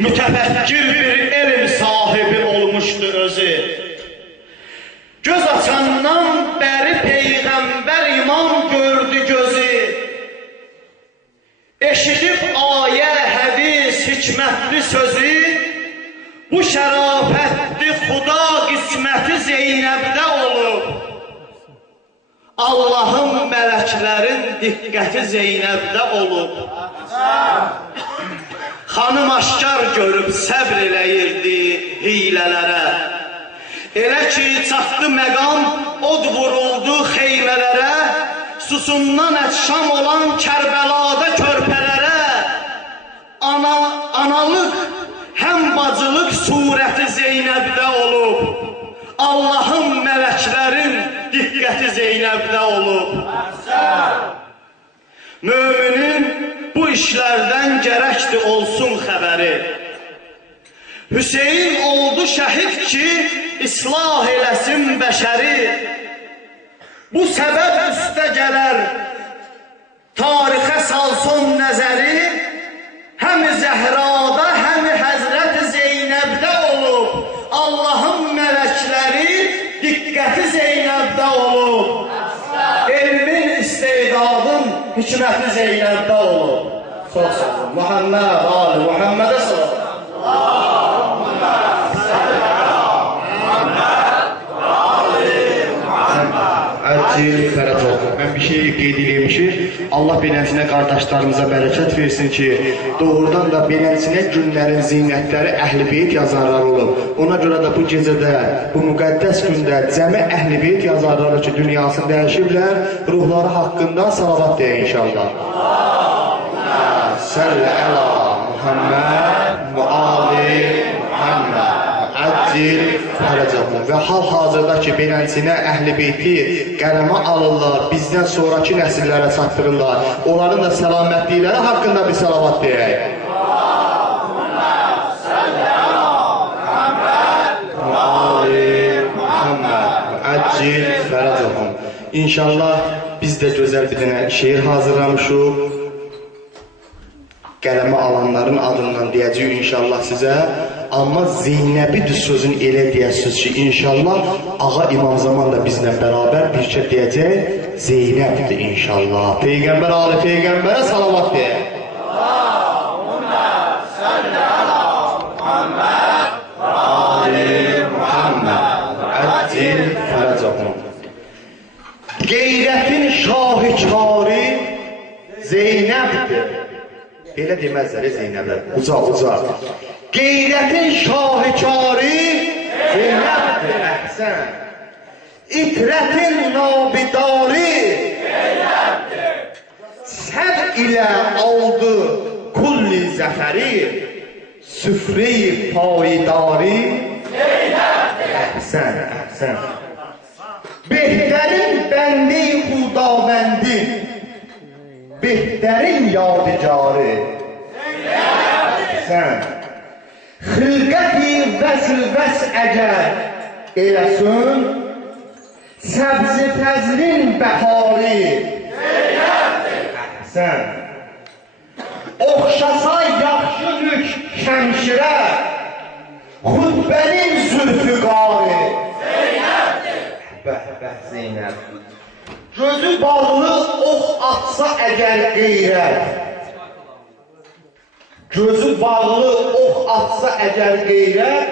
Mütəfəkkir bir elm sahibi olmuşdu özü. Göz açandan bəri Peyğəmbər imam gördü gözü. Eşidib ayə, hədis, hikmətli sözü. Bu şərafətli xuda qisməti Zeynəbdə olub. Allahın mələklərin diqqəti Zeynəbdə olub. Xanım aşkar görüb səbr eləyirdi hilələrə. Elə ki, çatdı məqam, od vuruldu xeymələrə. Susundan ətşam olan Kərbəlada körpələrə. Analıq, həm bacılıq surəti Zeynəbdə olub. Allahın mələklərin diqqəti Zeynəbdə olub. Müminin bu işlərdən gərəkdir olsun xəbəri. Hüseyin oldu şəhid ki, islah eləsin bəşəri. Bu səbəb üstə gələr, tarixə salsın nəzəri. Həm Zəhrada, həm Həzrəti Zeynəbdə olub. Allahın mələkləri diqqəti Zeynəbdə olub. Elmin, istedadın hikməti Zeynəbdə olub. Çox sağ olun. Muhammed, Ali, Muhammedə salam. Mən bir şey qeyd edeyim ki, Allah beləsinə qardaşlarımıza bərəkət versin ki, doğrudan da beləsinə günlərin zinətləri Əhl-i Beyt yazarları olub. Ona görə də bu gecədə, bu müqəddəs gündə cəmi Əhl-i Beyt yazarları ki, dünyasını dəyişiblər, ruhları haqqında salavat deyə inşallah. Səllə əla Muhammed, Muali Muhammed. Və hal-hazırda ki, beləsinə Əhl-i Beyti qələmə alırlar, bizdən sonraki nəsillərə çatdırırlar. Onların da səlamətlikləri haqqında bir salavat deyək. İnşallah biz də gözəl bir dənə şeir hazırlamışıq. Qələmə alanların adından deyəcəyik inşallah sizə. Amma Zeynəbi düz sözün elə deyəsiniz ki, inşallah Ağa İmam Zaman da bizlə bərabər bir şey deyəcək, Zeynəbdir inşallah. Peyğəmbər Ali Peyğəmbərə salavat deyək. Allahümmə səllə əla Muhammed və Ali Muhammed əccil fərəcəhum. Qeyrətin şahikarı Zeynəbdir. Belə deməzlər Zeynəbə, uca. Qeyrətin şahikarı Zeynəbdir, əhsən. İtrətin nabidarı Zeynəbdir. Səb ilə aldı kulli zəfəri, süfre-i payidarı Zeynəbdir. Əhsən. Behtərin bəndi-i xudabəndi, behtərin yadigarı Zeynəbdir. Xilqəti vəs əgər eləsin, səbzi fəzlin bəharı Zeynəbdir. Oxşasa yaxşı lük şəmşirə, xutbənin zülfüqarı Zeynəbdir. Bəh, Zeynəb. Gözü bağlı ox atsa əgər qeyrət, gözü bağlı ox atsa əgər qeyrət,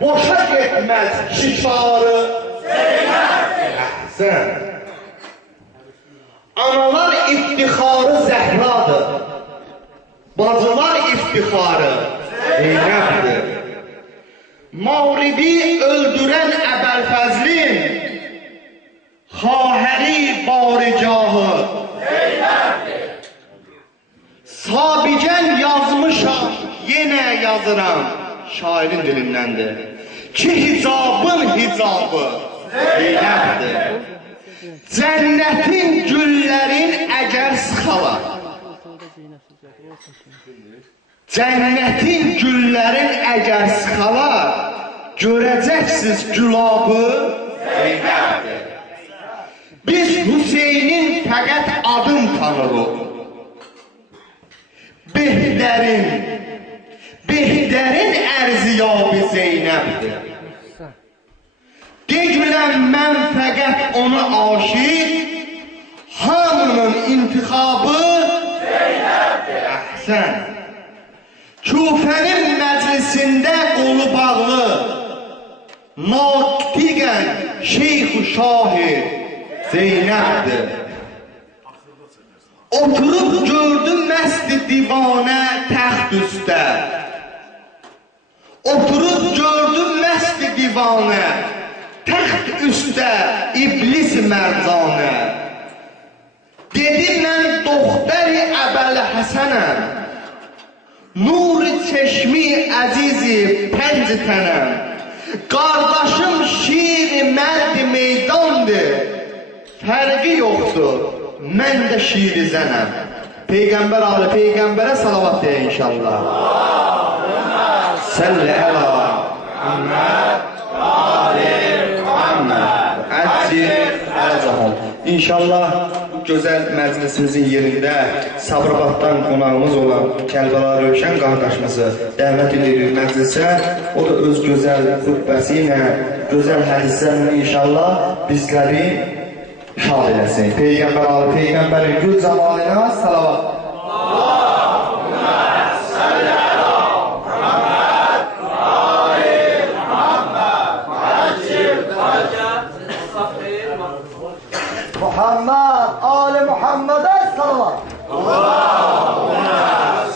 boşa getməz şişarı Zeynəbdir. Əhsən. Analar iftixarı Zəhradır, bacılar iftixarı Zeynəbdir. Mavridi öldürən Əbəlfəzlin xahəri barigahı Zeynəbdir. Sabigən yazmışam, yenə yazıram, şairin dilindəndir ki, hicabın hicabı Zeynəbdir. Cənnətin güllərin əgər sıxalar, cənnətin güllərin əgər sıxalar, görəcəksiniz gülabı Zeynəbdir. Biz Hüseynin fəqət adın tanırıq. Behdərin ərziyabı Zeynəbdir. Deyiləm mən fəqət ona aşiq, hamının intixabı Zeynəbdir. Əhsən. Küfənin məclisində qolu bağlı, natiqən şeyx-u şahid Zeynəbdir. Oturub gördüm məst-i divanə təxt üstə, oturub gördüm məst-i divanə təxt üstə iblis mərcanə. Dedim mən doktor-i Əbəlhəsənəm, nur-i çeşmi əzizi pənc tənəm, qardaşım şir-i mərd-i meydandır, fərqi yoxdur, mən də şir-i zənəm. Peyğəmbər alı Peyğəmbərə salavat deyə inşallah. Səllə əla Muhammed Ali Muhammed Əcil Ələcəhəm. İnşallah bu gözəl məclisimizin yerində Sabirabaddan qonağımız olan Kərbəla Rövşən qardaşımızı dəvət edirik məclisə. O da öz gözəl xutbəsi ilə, gözəl hədislərlə inşallah bizləri şad eləsin. Peyğəmbər alı Peyğəmbərin gül cəmalına salavat. Allahümmə səllə əla Muhammed Ali Muhammed Əcil Ələcəhəm. Muhammed Ali Muhammed'e salavat. Allahümmə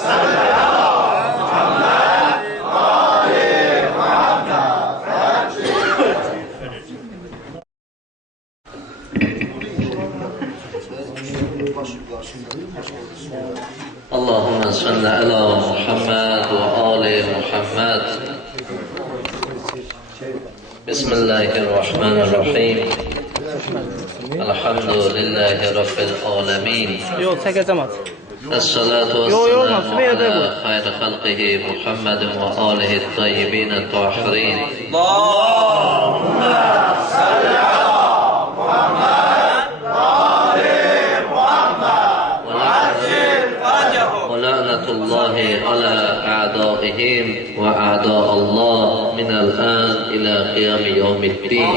səllə əla Muhammed Ali Muhammed Əcil. Allahümme salli ala Muhammed ve ali Muhammed. Bismillahirrahmanirrahim. Elhamdülillahi Rabbil alemin. Yok, çekeceğim at. Esselatu vesselamu ala hayri halqihi Muhammedin ve alihi tayyibine tahirin. Allahümme salli ala Muhammed ve ali Muhammed ve acil feracahu. Ve la'natullahi ala a'daihim ve a'da'allah minel an ila qiyami yevmiddin.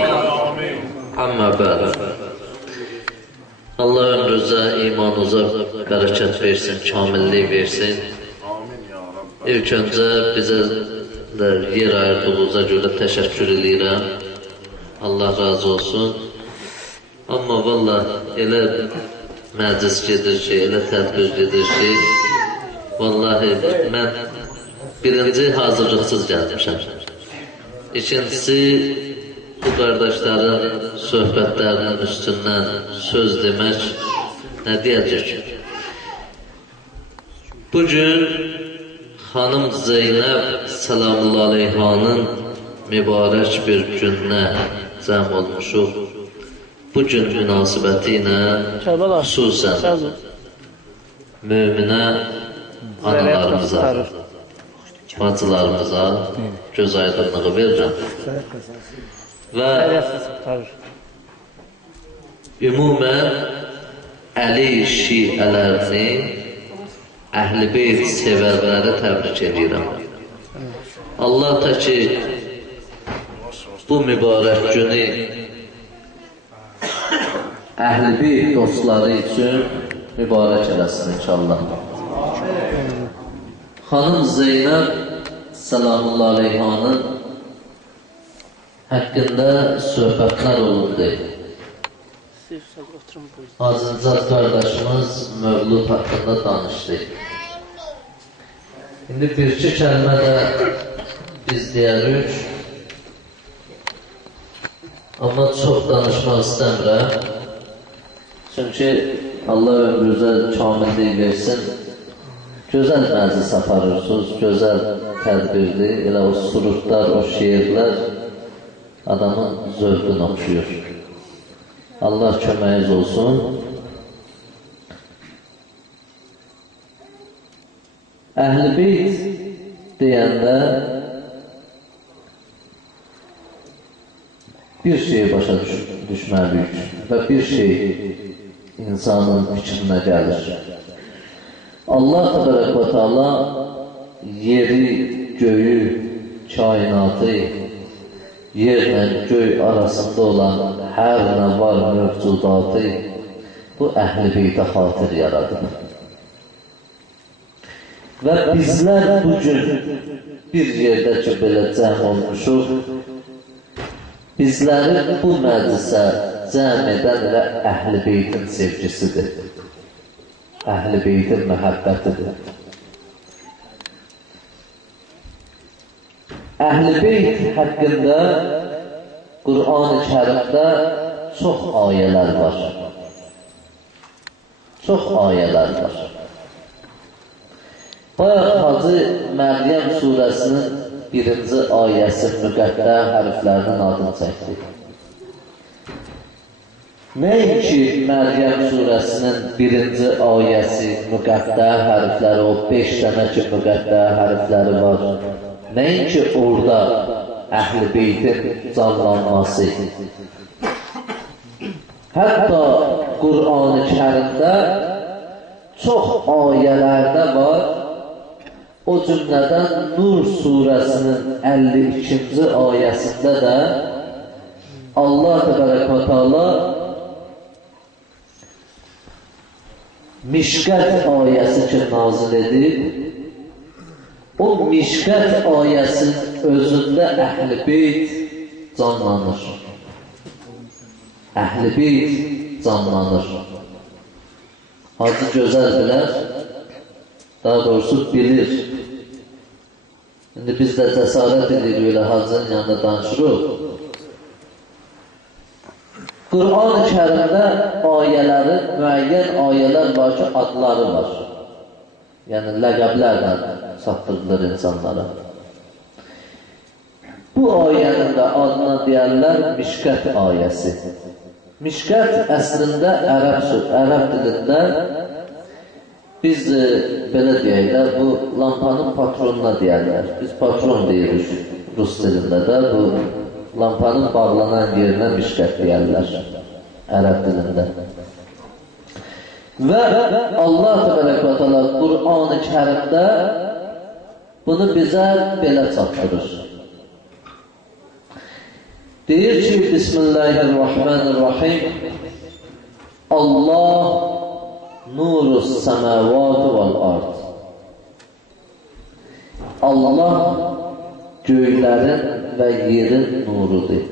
Amma ba'd. Allah ömrünüzə, imanınıza bərəkət versin, kamillik versin. İlk öncə bizə də yer ayırdığınıza görə təşəkkür edirəm. Allah razı olsun. Amma valla elə məclis gedir ki, elə tədbir gedir ki, vallahi mən birinci hazırlıqsız gəlmişəm. İkincisi, bu qardaşların söhbətlərinin üstündən söz demək nə deyəcək? Bugün xanım Zeynəb salamullahi aleyhanın mübarək bir gününə cəm olmuşuq. Bu gün münasibəti ilə xüsusən müminə analarımıza, bacılarımıza göz aydınlığı verirəm. Və ümumən Əli şiələrini, Əhl-i Beyt sevərləri təbrik edirəm. Allah ta ki bu mübarək günü Əhl-i dostları üçün mübarək eləsin inşallah. Xanım Zeynəb Səlamullah Aleyhanın haqqında söhbətlər olundu. Azizat qardaşımız Mövlud haqqında danışdı. İndi bir-iki kəlmə də biz deyərik. Amma çox danışmaq istəmirəm. Çünki Allah ömrünüzə kamillik versin. Gözəl məclis aparırsınız, gözəl tədbirdir. Elə o surutlar, o şeirlər adamın zövqünü oxşuyur. Allah köməyiniz olsun. Əhl-i Beyt deyəndə bir şey başa düşməliyik və bir şey insanın fikrinə gəlir. Allah təbarək və Teala yeri, göyü, kainatı, yerlə göy arasında olan hər nə var mövcudatı bu Əhl-i Beytə xatir yaradır. Və bizlər bugün bir yerdə ki, belə cəm olmuşuq, bizləri bu məclisə cəm edən və Əhl-i Beytin sevgisidir. Əhl-i Beytin məhəbbətidir. Əhl-i Beyt haqqında Qur'an-ı Kərimdə çox ayələr var. Çox ayələr var. Bayaq Hacı Məryəm surəsinin 1-ci ayəsi müqəddər hərflərinin adını çəkdi. Nəinki Məryəm surəsinin 1-ci ayəsi müqəddər hərfləri, o 5 dənə ki müqəddər hərfləri var. Nəinki orada Əhl-i Beytin canlanması. Hətta Qur'an-ı Kərimdə çox ayələrdə var. O cümlədən Nur surəsinin 52-ci ayəsində də Allah təbarək və Teala Mişqət ayəsi ki nazil edib, o Mişqət ayəsinin özündə Əhl-i Beyt canlanır. Əhl-i Beyt canlanır. Hacı gözəl bilər, daha doğrusu bilir. İndi biz də cəsarət edirik, elə Hacının yanında danışırıq. Qur'an-ı Kərimdə ayələrin, müəyyən ayələr var ki, adları var. Yəni, ləqəblərlə çatdırılır insanlara. Bu ayənin də adına deyərlər Mişqət ayəsi. Mişqət əslində ərəb dilində biz belə deyək də, bu lampanın patronuna deyərlər. Biz patron deyirik Rus dilində də, bu lampanın bağlanan yerinə mişqət deyərlər ərəb dilində. Və Allah təbarək və Teala Qur'an-ı Kərimdə bunu bizə belə çatdırır. Deyir ki, Bismillahirrahmanirrahim, Allah nurus səməvatı vəl-ard. Allah göylərin və yerin nurudur.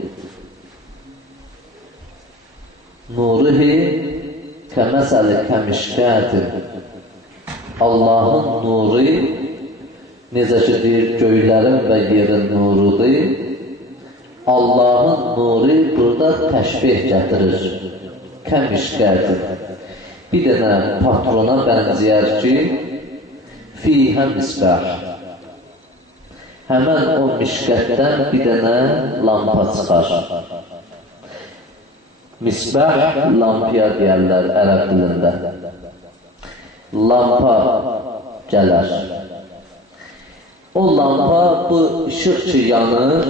Nuruhi kəməsəli kəmişkədir. Allahın nuru necə ki deyir, göylərin və yerin nurudur. Allahın nuru burada təşbih gətirir. Kəmişkədir. Bir dənə patrona bənzəyər ki, fiyhə misbah. Həmən o mişqətdən bir dənə lampa çıxar. Misbah, lampaya deyərlər ərəb dilində. Lampa gələr. O lampa, bu işıq ki yanır,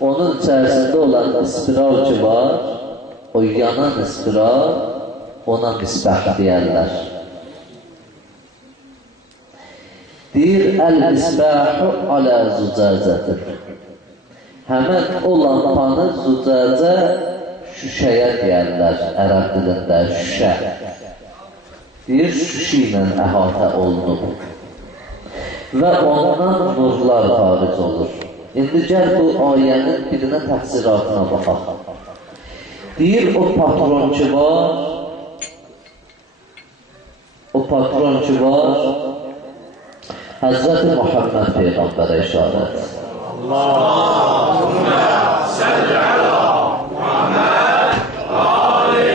onun içərisində olan ispiral ki var, o yanan ispiral, ona misbah deyərlər. Deyir, əl-misbəhu alə zücəcədir. Həmən o lampanı zücəcə şüşəyə deyərlər ərəb dilində, şüşə. Deyir, şüşə ilə əhatə olunub. Və ondan nurlar xaric olur. İndi gəl bu ayənin birinə təfsiratına baxaq. Deyir, o patron ki var, Həzrəti Muhammed Peyğəmbərə işarət. Allahümme salli ala Muhammed və ali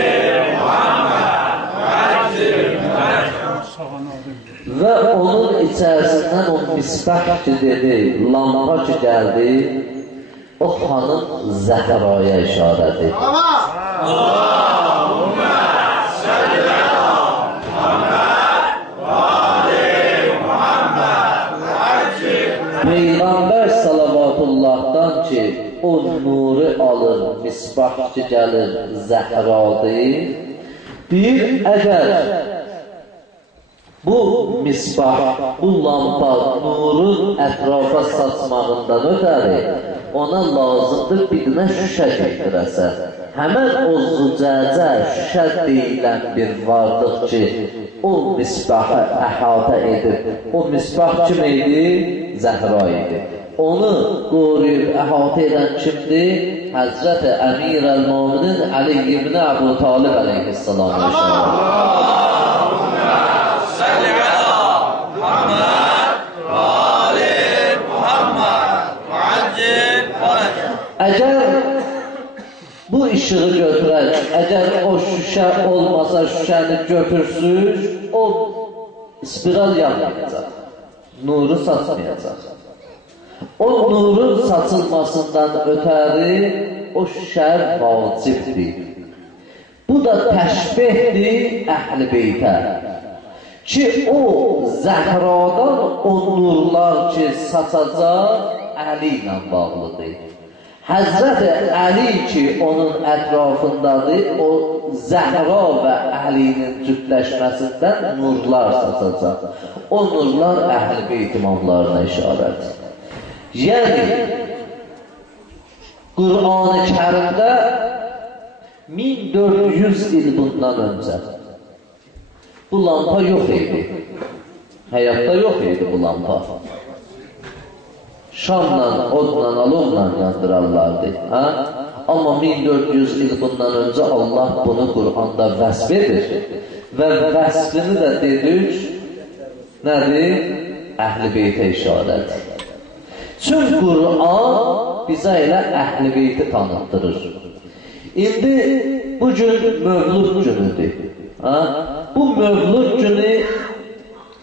Muhammed və onun içərisindən o misbah ki dedi, lampa ki gəldi, o xanım Zəhraya işarədir. Allahümme salli ala Muhammed və ali Muhammed Peyğəmbər salavatıllahdan ki, o nuru alır, misbah ki gəlir Zəhradır, deyir, əgər bu misbah, bu lampa nurun ətrafa saçmağından ötəri, ona lazımdır bir dənə şüşə getirəsən. Həmən o zücəcə şüşə deyilən bir varlıq ki, o misbahı əhatə edib. O misbah kim idi? Zəhra idi. Onu qoruyub əhatə edən kimdir? Həzrət-i Əmir-əl-Muminin Ali ibn Əbu Talib əleyhissalam. Əgər bu işığı götürək, əgər o şüşə olmasa şüşəni götürsüz, o spiral yanmayacaq, nuru saçmayacaq. O nurun saçılmasından ötəri o şüşə vacibdir. Bu da təşbihdir Əhl-i Beytə. Ki o Zəhradan o nurlar ki saçacaq, Əli ilə bağlıdır. Həzrət-i Əli ki onun ətrafındadır, o Zəhra və Əlinin cütləşməsindən nurlar saçacaq. O nurlar Əhl-i Beyt imamlarına işarədir. Yəni, Qur'an-ı Kərimdə 1400 il bundan öncə bu lampa yox idi. Həyatda yox idi bu lampa. Şamla, odla, alovla yandırarlardı. Amma 1400 il bundan öncə Allah bunu Qur'anda vəsb edir. Və vəsbini də dedik, nədir? Əhl-i Beytə işarədir. Çünki Qur'an bizə elə Əhl-i Beyti tanıtdırır. İndi bugün Mövlud günüdür. Bu Mövlud günü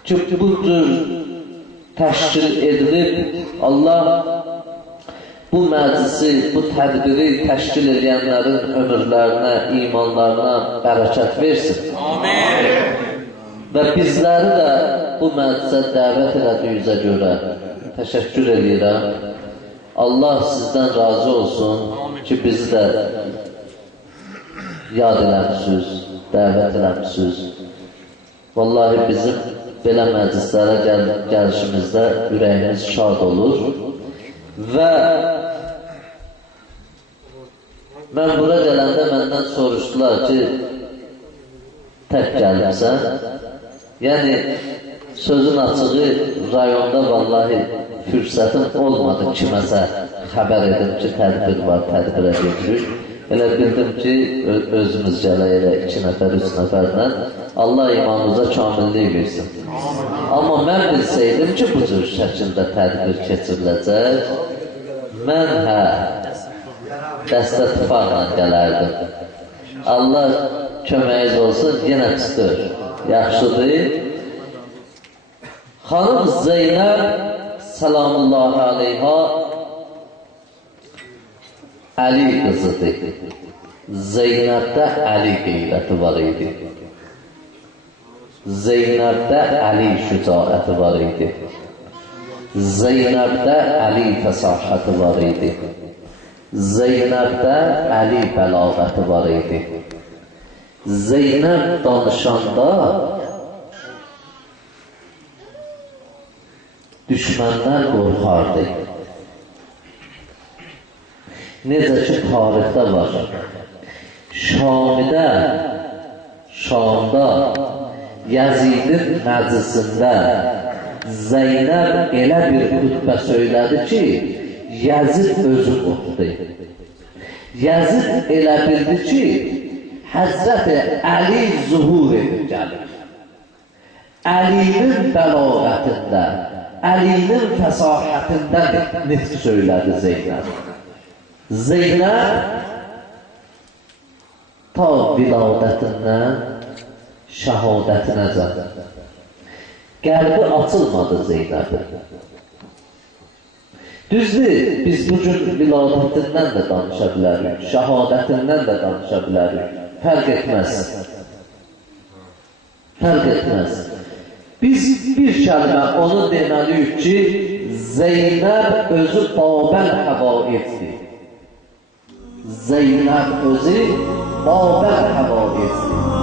ki, bu cür təşkil edilib, Allah bu məclisi, bu tədbiri təşkil edənlərin ömürlərinə, imanlarına bərəkət versin. Amin. Və bizləri də bu məclisə dəvət elədiyinizə görə təşəkkür edirəm. Allah sizdən razı olsun ki, bizi də yad eləmişsiniz, dəvət eləmişsiniz. Vallahi bizim belə məclislərə gəlişimizdə ürəyimiz şad olur və mən bura gələndə məndən soruşdular ki, tək gəlmişsən. Yəni, sözün açığı rayonda vallahi fürsətim olmadı kiməsə xəbər edim ki, tədbir var, tədbirə gedirik. Elə bildim ki, özümüz gələk elə 2 nəfər, 3 nəfərlə Allah imamımıza kamillik versin. Amma mən bilsəydim ki, bu cür şəkildə tədbir keçiriləcək, mən dəstə tıfaqla gələrdim. Allah köməyiz olsun, yenə çıxdır, yaxşıdır. Xanım Zeynəb, salamullahi aleyha, Əli qızıdır. Zeynəbdə Əli qeyrəti var idi. Zeynəbdə Əli şücaəti var idi. Zeynəbdə Əli fəsahəti var idi. Zeynəbdə Əli bəlağəti var idi. Zeynəb danışanda düşmənlər qorxardı. Necə ki, tarixdə var. Şamda, Yazidin məclisində Zeynəb elə bir xütbə söylədi ki, Yazid özü qorxdu. Yazid elə bildi ki, Həzrəti Əli zuhur edib gəlir. Əlinin bəlağətində, Əlinin fəsahətində nitq söylədi Zeynəb. Zeynəb ta viladətindən şəhadətinəcə qəlbi açılmadı Zeynəbin. Düzdür, biz bugün viladətindən də danışa bilərik, şəhadətindən də danışa bilərik. Fərq etməz. Fərq etməz. Biz bir kəlmə onu deməliyik ki, Zeynəb özü Babəl həvaizdir. Zeynəb özü Babəl həvaizdir.